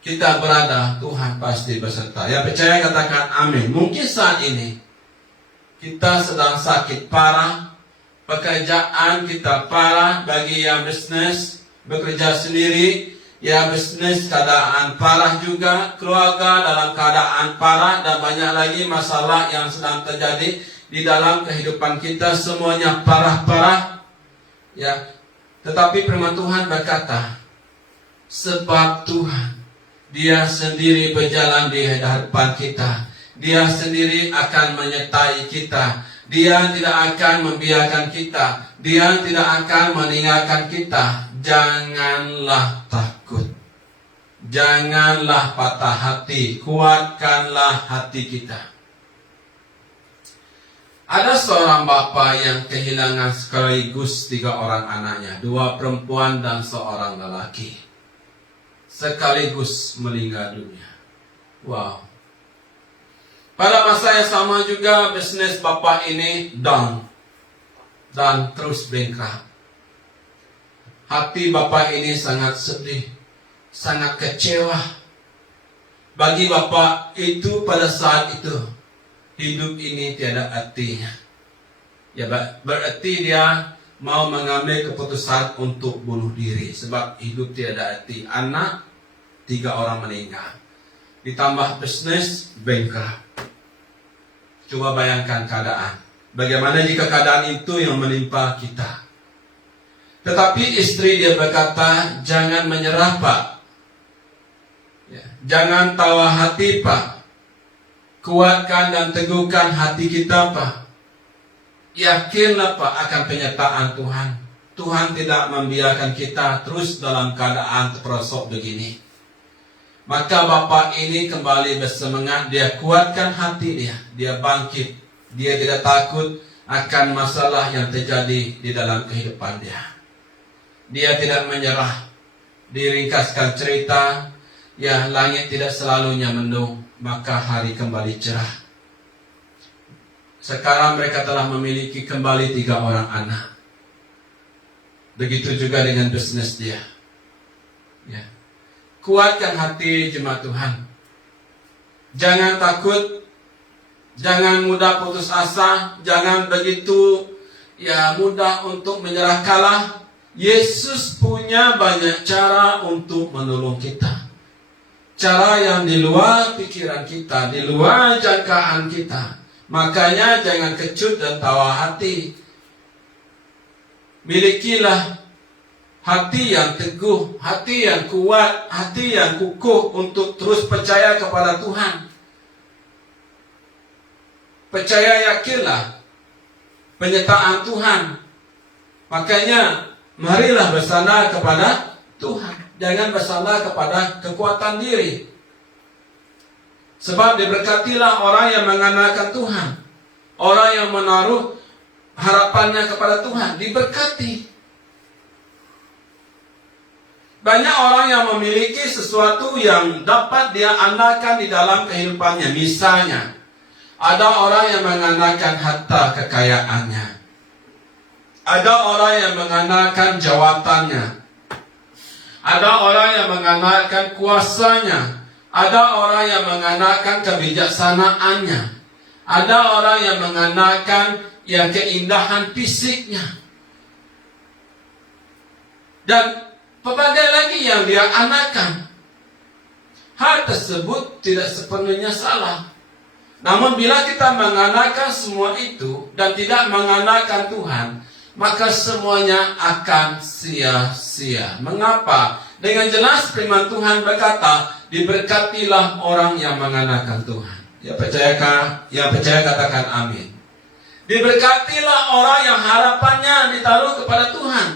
kita berada, Tuhan pasti beserta. Yang percaya katakan amin. Mungkin saat ini kita sedang sakit parah, pekerjaan kita parah. Bagi yang bisnis, bekerja sendiri, ya bisnis keadaan parah juga, keluarga dalam keadaan parah, dan banyak lagi masalah yang sedang terjadi di dalam kehidupan kita. Semuanya parah-parah. Ya, tetapi firman Tuhan berkata, sebab Tuhan, Dia sendiri berjalan di hadapan kita. Dia sendiri akan menyertai kita. Dia tidak akan membiarkan kita. Dia tidak akan meninggalkan kita. Janganlah takut. Janganlah patah hati. Kuatkanlah hati kita. Ada seorang bapa yang kehilangan sekaligus 3 orang anaknya. 2 perempuan dan 1 lelaki. Sekaligus meninggal dunia. Wow. Pada masa yang sama juga bisnis bapak ini down dan terus bengkak. Hati bapak ini sangat sedih, sangat kecewa. Bagi bapak itu pada saat itu hidup ini tiada artinya. Ya, berarti dia mau mengambil keputusan untuk bunuh diri. Sebab hidup tiada arti. Anak, 3 orang meninggal. Ditambah bisnis, bankrupt. Coba bayangkan keadaan. Bagaimana jika keadaan itu yang menimpa kita? Tetapi istri dia berkata, jangan menyerah Pak. Ya, jangan tawa hati Pak. Kuatkan dan teguhkan hati kita Pak. Yakinlah Pak akan penyertaan Tuhan. Tuhan tidak membiarkan kita terus dalam keadaan terperosok begini. Maka bapak ini kembali bersemangat. Dia kuatkan hati dia. Dia bangkit. Dia tidak takut akan masalah yang terjadi di dalam kehidupan dia. Dia tidak menyerah. Diringkaskan cerita, ya langit tidak selalunya mendung, maka hari kembali cerah. Sekarang mereka telah memiliki kembali 3 orang anak. Begitu juga dengan bisnis dia. Ya. Kuatkan hati jemaat Tuhan. Jangan takut. Jangan mudah putus asa. Jangan begitu mudah untuk menyerah kalah. Yesus punya banyak cara untuk menolong kita. Cara yang di luar pikiran kita, di luar jangkaan kita. Makanya jangan kecut dan tawa hati. Milikilah hati yang teguh, hati yang kuat, hati yang kukuh untuk terus percaya kepada Tuhan. Percaya, yakinlah penyertaan Tuhan. Makanya marilah bersandar kepada Tuhan. Jangan bersandar kepada kekuatan diri. Sebab diberkatilah orang yang mengandalkan Tuhan. Orang yang menaruh harapannya kepada Tuhan. Diberkati. Banyak orang yang memiliki sesuatu yang dapat dia andalkan di dalam kehidupannya. Misalnya, ada orang yang mengandalkan harta kekayaannya. Ada orang yang mengandalkan jawatannya. Ada orang yang mengandalkan kuasanya. Ada orang yang mengandalkan kebijaksanaannya. Ada orang yang mengandalkan keindahan fisiknya. Dan pelbagai lagi yang dia andalkan. Hal tersebut tidak sepenuhnya salah. Namun bila kita mengandalkan semua itu dan tidak mengandalkan Tuhan, maka semuanya akan sia-sia. Mengapa? Dengan jelas firman Tuhan berkata, diberkatilah orang yang mengandalkan Tuhan. Ya percayakah? Yang percaya katakan amin. Diberkatilah orang yang harapannya ditaruh kepada Tuhan.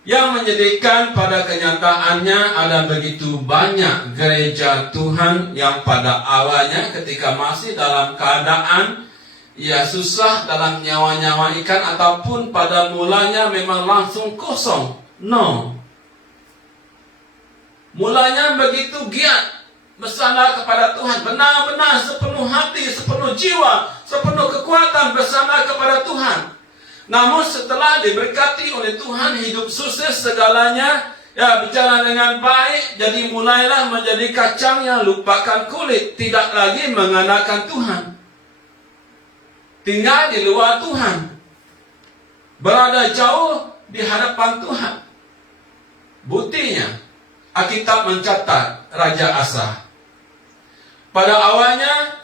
Yang menyedihkan pada kenyataannya ada begitu banyak gereja Tuhan yang pada awalnya ketika masih dalam keadaan susah dalam nyawa-nyawa ikan ataupun pada mulanya memang langsung kosong. No. Mulanya begitu giat bersandar kepada Tuhan. Benar-benar sepenuh hati, sepenuh jiwa, sepenuh kekuatan bersandar kepada Tuhan. Namun setelah diberkati oleh Tuhan, hidup sukses segalanya, berjalan dengan baik, jadi mulailah menjadi kacang yang lupakan kulit, tidak lagi mengandalkan Tuhan. Tinggal di luar Tuhan, berada jauh di hadapan Tuhan. Buktinya, Alkitab mencatat Raja Asa. Pada awalnya,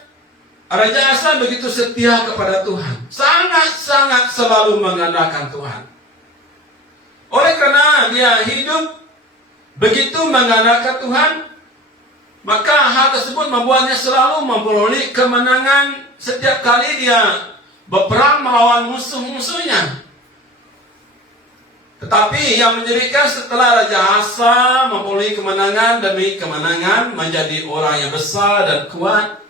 Raja Asa begitu setia kepada Tuhan. Sangat-sangat selalu mengandalkan Tuhan. Oleh karena dia hidup begitu mengandalkan Tuhan, maka hal tersebut membuatnya selalu memperoleh kemenangan setiap kali dia berperang melawan musuh-musuhnya. Tetapi yang menyedihkan setelah Raja Asa memperoleh kemenangan demi kemenangan, menjadi orang yang besar dan kuat,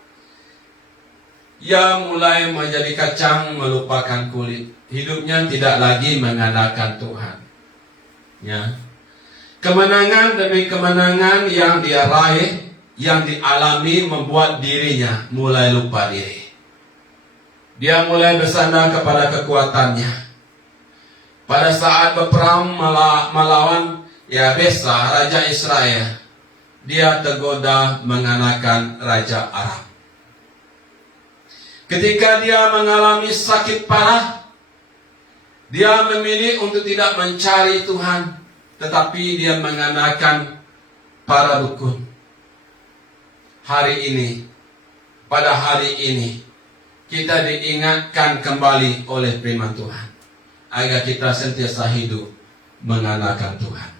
ia mulai menjadi kacang melupakan kulit. Hidupnya tidak lagi mengandalkan Tuhan. Ya. Kemenangan demi kemenangan yang dia raih, yang dialami membuat dirinya mulai lupa diri. Dia mulai bersandar kepada kekuatannya. Pada saat berperang melawan Besa, Raja Israel, dia tergoda mengalahkan Raja Aram. Ketika dia mengalami sakit parah, dia memilih untuk tidak mencari Tuhan, tetapi dia mengandalkan para dukun. Pada hari ini, kita diingatkan kembali oleh firman Tuhan, agar kita sentiasa hidup mengandalkan Tuhan.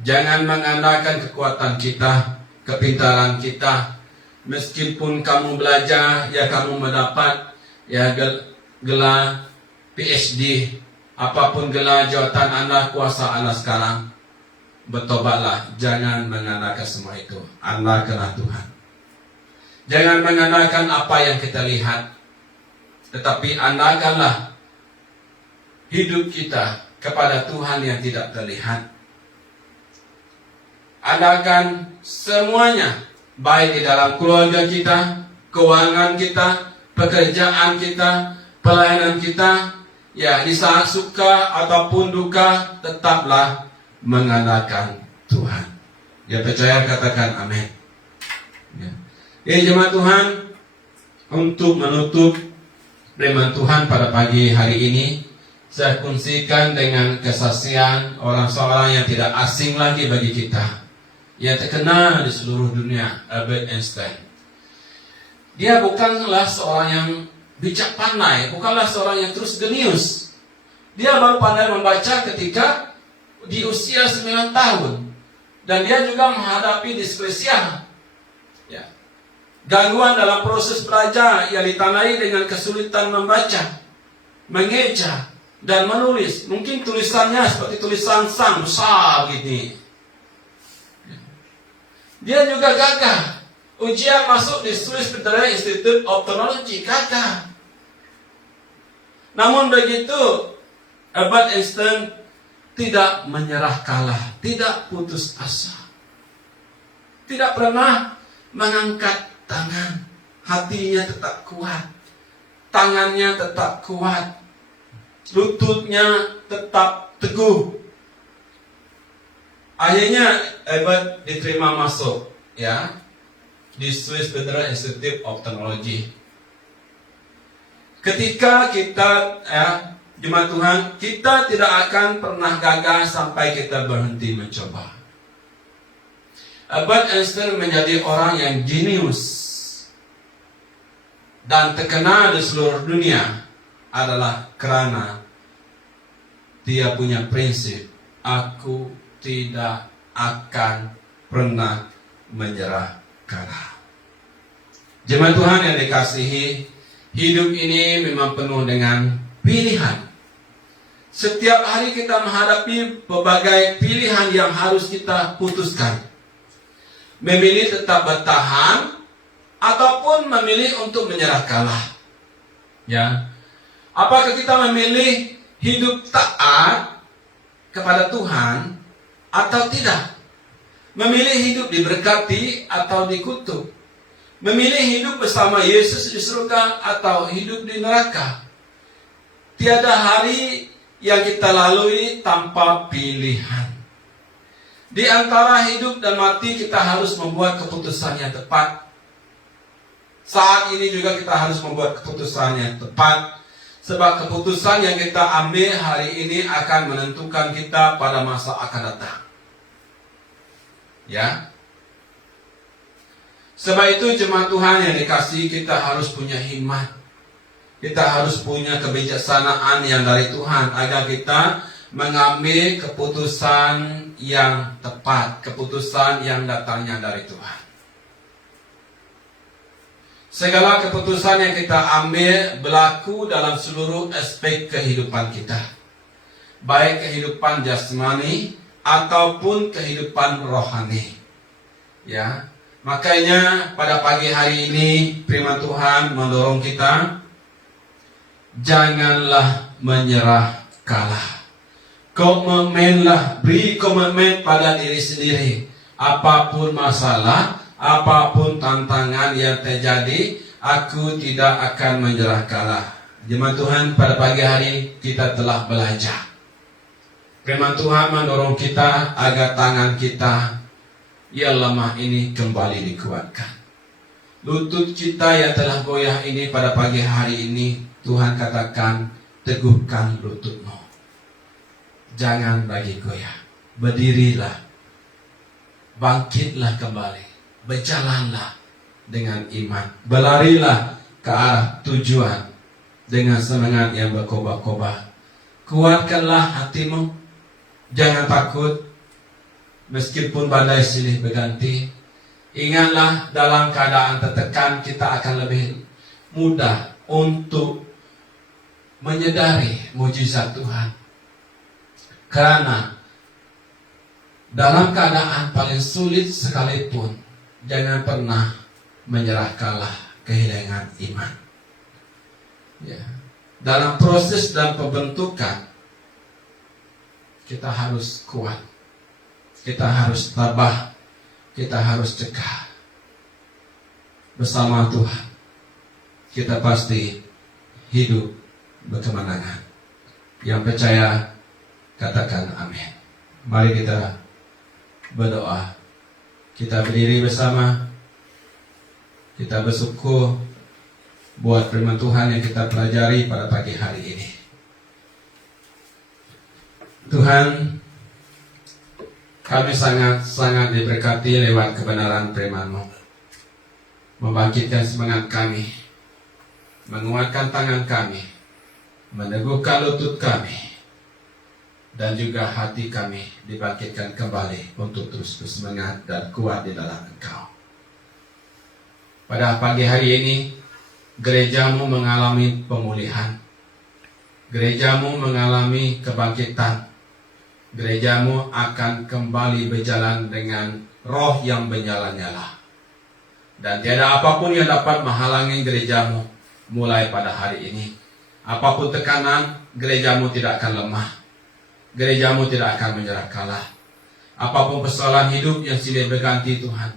Jangan mengandalkan kekuatan kita, kepintaran kita. Meskipun kamu belajar, ya kamu mendapat ya gelar PhD, apapun gelar jawatan Anda, kuasa Anda sekarang, bertobatlah. Jangan mengandalkan semua itu. Andalkanlah Tuhan. Jangan mengandalkan apa yang kita lihat, tetapi andalkanlah hidup kita kepada Tuhan yang tidak terlihat. Andalkan semuanya, baik di dalam keluarga kita, keuangan kita, pekerjaan kita, pelayanan kita, ya di saat suka ataupun duka, tetaplah mengandalkan Tuhan. Ya, percaya katakan amin. Ya, jemaat Tuhan, untuk menutup firman Tuhan pada pagi hari ini, saya kongsikan dengan kesaksian seorang yang tidak asing lagi bagi kita, yang terkenal di seluruh dunia, Albert Einstein. Dia bukanlah seorang yang bijak pandai, bukanlah seorang yang terus jenius. Dia baru pandai membaca ketika di usia 9 tahun. Dan dia juga menghadapi disleksia, ya, gangguan dalam proses belajar yang ditandai dengan kesulitan membaca, mengeja, dan menulis. Mungkin tulisannya seperti tulisan sang besar begini. Dia juga gagal ujian masuk di Swiss Federal Institute of Technology, gagal. Namun begitu, Albert Einstein tidak menyerah kalah, tidak putus asa, tidak pernah mengangkat tangan. Hatinya tetap kuat, tangannya tetap kuat, lututnya tetap teguh. Akhirnya Albert diterima masuk, ya, di Swiss Federal Institute of Technology. Ketika kita, ya, jemaat Tuhan, kita tidak akan pernah gagal sampai kita berhenti mencoba. Albert Einstein menjadi orang yang jenius dan terkenal di seluruh dunia adalah karena dia punya prinsip, aku tidak akan pernah menyerah kalah. Jemaat Tuhan yang dikasihi, hidup ini memang penuh dengan pilihan. Setiap hari kita menghadapi berbagai pilihan yang harus kita putuskan. Memilih tetap bertahan ataupun memilih untuk menyerah kalah. Ya. Apakah kita memilih hidup taat kepada Tuhan atau tidak? Memilih hidup diberkati atau dikutuk? Memilih hidup bersama Yesus di surga atau hidup di neraka? Tiada hari yang kita lalui tanpa pilihan. Di antara hidup dan mati kita harus membuat keputusan yang tepat. Saat ini juga kita harus membuat keputusan yang tepat. Sebab keputusan yang kita ambil hari ini akan menentukan kita pada masa akan datang. Ya. Sebab itu jemaat Tuhan yang dikasihi, kita harus punya hikmat. Kita harus punya kebijaksanaan yang dari Tuhan agar kita mengambil keputusan yang tepat, keputusan yang datangnya dari Tuhan. Segala keputusan yang kita ambil berlaku dalam seluruh aspek kehidupan kita, baik kehidupan jasmani ataupun kehidupan rohani. Ya, makanya pada pagi hari ini firman Tuhan mendorong kita, janganlah menyerah kalah. Komitmenlah, beri komitmen pada diri sendiri. Apapun masalah, apapun tantangan yang terjadi, aku tidak akan menyerah kalah. Jemaat Tuhan, pada pagi hari kita telah belajar. Firman Tuhan mendorong kita agar tangan kita yang lemah ini kembali dikuatkan. Lutut kita yang telah goyah ini pada pagi hari ini, Tuhan katakan, teguhkan lututmu. Jangan lagi goyah. Berdirilah. Bangkitlah kembali. Berjalanlah dengan iman. Berlarilah ke arah tujuan dengan semangat yang berkobar-kobar. Kuatkanlah hatimu. Jangan takut. Meskipun badai silih berganti. Ingatlah, dalam keadaan tertekan kita akan lebih mudah untuk menyadari mujizat Tuhan. Karena dalam keadaan paling sulit sekalipun, jangan pernah menyerah kalah, kehilangan iman. Ya. Dalam proses dan pembentukan, kita harus kuat, kita harus tabah, kita harus cekah. Bersama Tuhan, kita pasti hidup berkemenangan. Yang percaya, katakan amin. Mari kita berdoa. Kita berdiri bersama. Kita bersyukur buat firman Tuhan yang kita pelajari pada pagi hari ini. Tuhan, kami sangat diberkati lewat kebenaran firman-Mu. Membangkitkan semangat kami, menguatkan tangan kami, meneguhkan lutut kami, dan juga hati kami dibangkitkan kembali untuk terus bersemangat dan kuat di dalam Engkau. Pada pagi hari ini, gerejamu mengalami pemulihan, gerejamu mengalami kebangkitan, gerejamu akan kembali berjalan dengan roh yang menyala-nyala. Dan tiada apapun yang dapat menghalangi gerejamu mulai pada hari ini. Apapun tekanan, gerejamu tidak akan lemah. Gerejamu tidak akan menyerah kalah. Apapun persoalan hidup yang silih berganti Tuhan,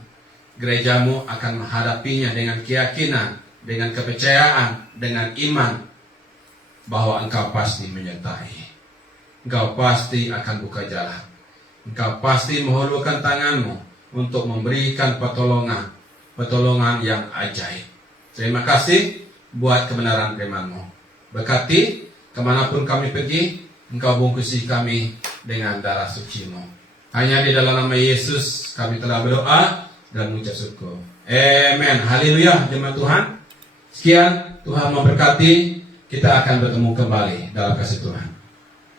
gerejamu akan menghadapinya dengan keyakinan, dengan kepercayaan, dengan iman bahwa Engkau pasti menyertai. Engkau pasti akan buka jalan. Engkau pasti menghulurkan tanganmu untuk memberikan pertolongan yang ajaib. Terima kasih buat kebenaran firman-Mu. Berkati kemanapun kami pergi, Engkau bungkusi kami dengan darah suci-Mu. Hanya di dalam nama Yesus kami telah berdoa dan mengucap syukur. Amen. Haleluya, jemaat Tuhan. Sekian, Tuhan memberkati. Kita akan bertemu kembali dalam kasih Tuhan.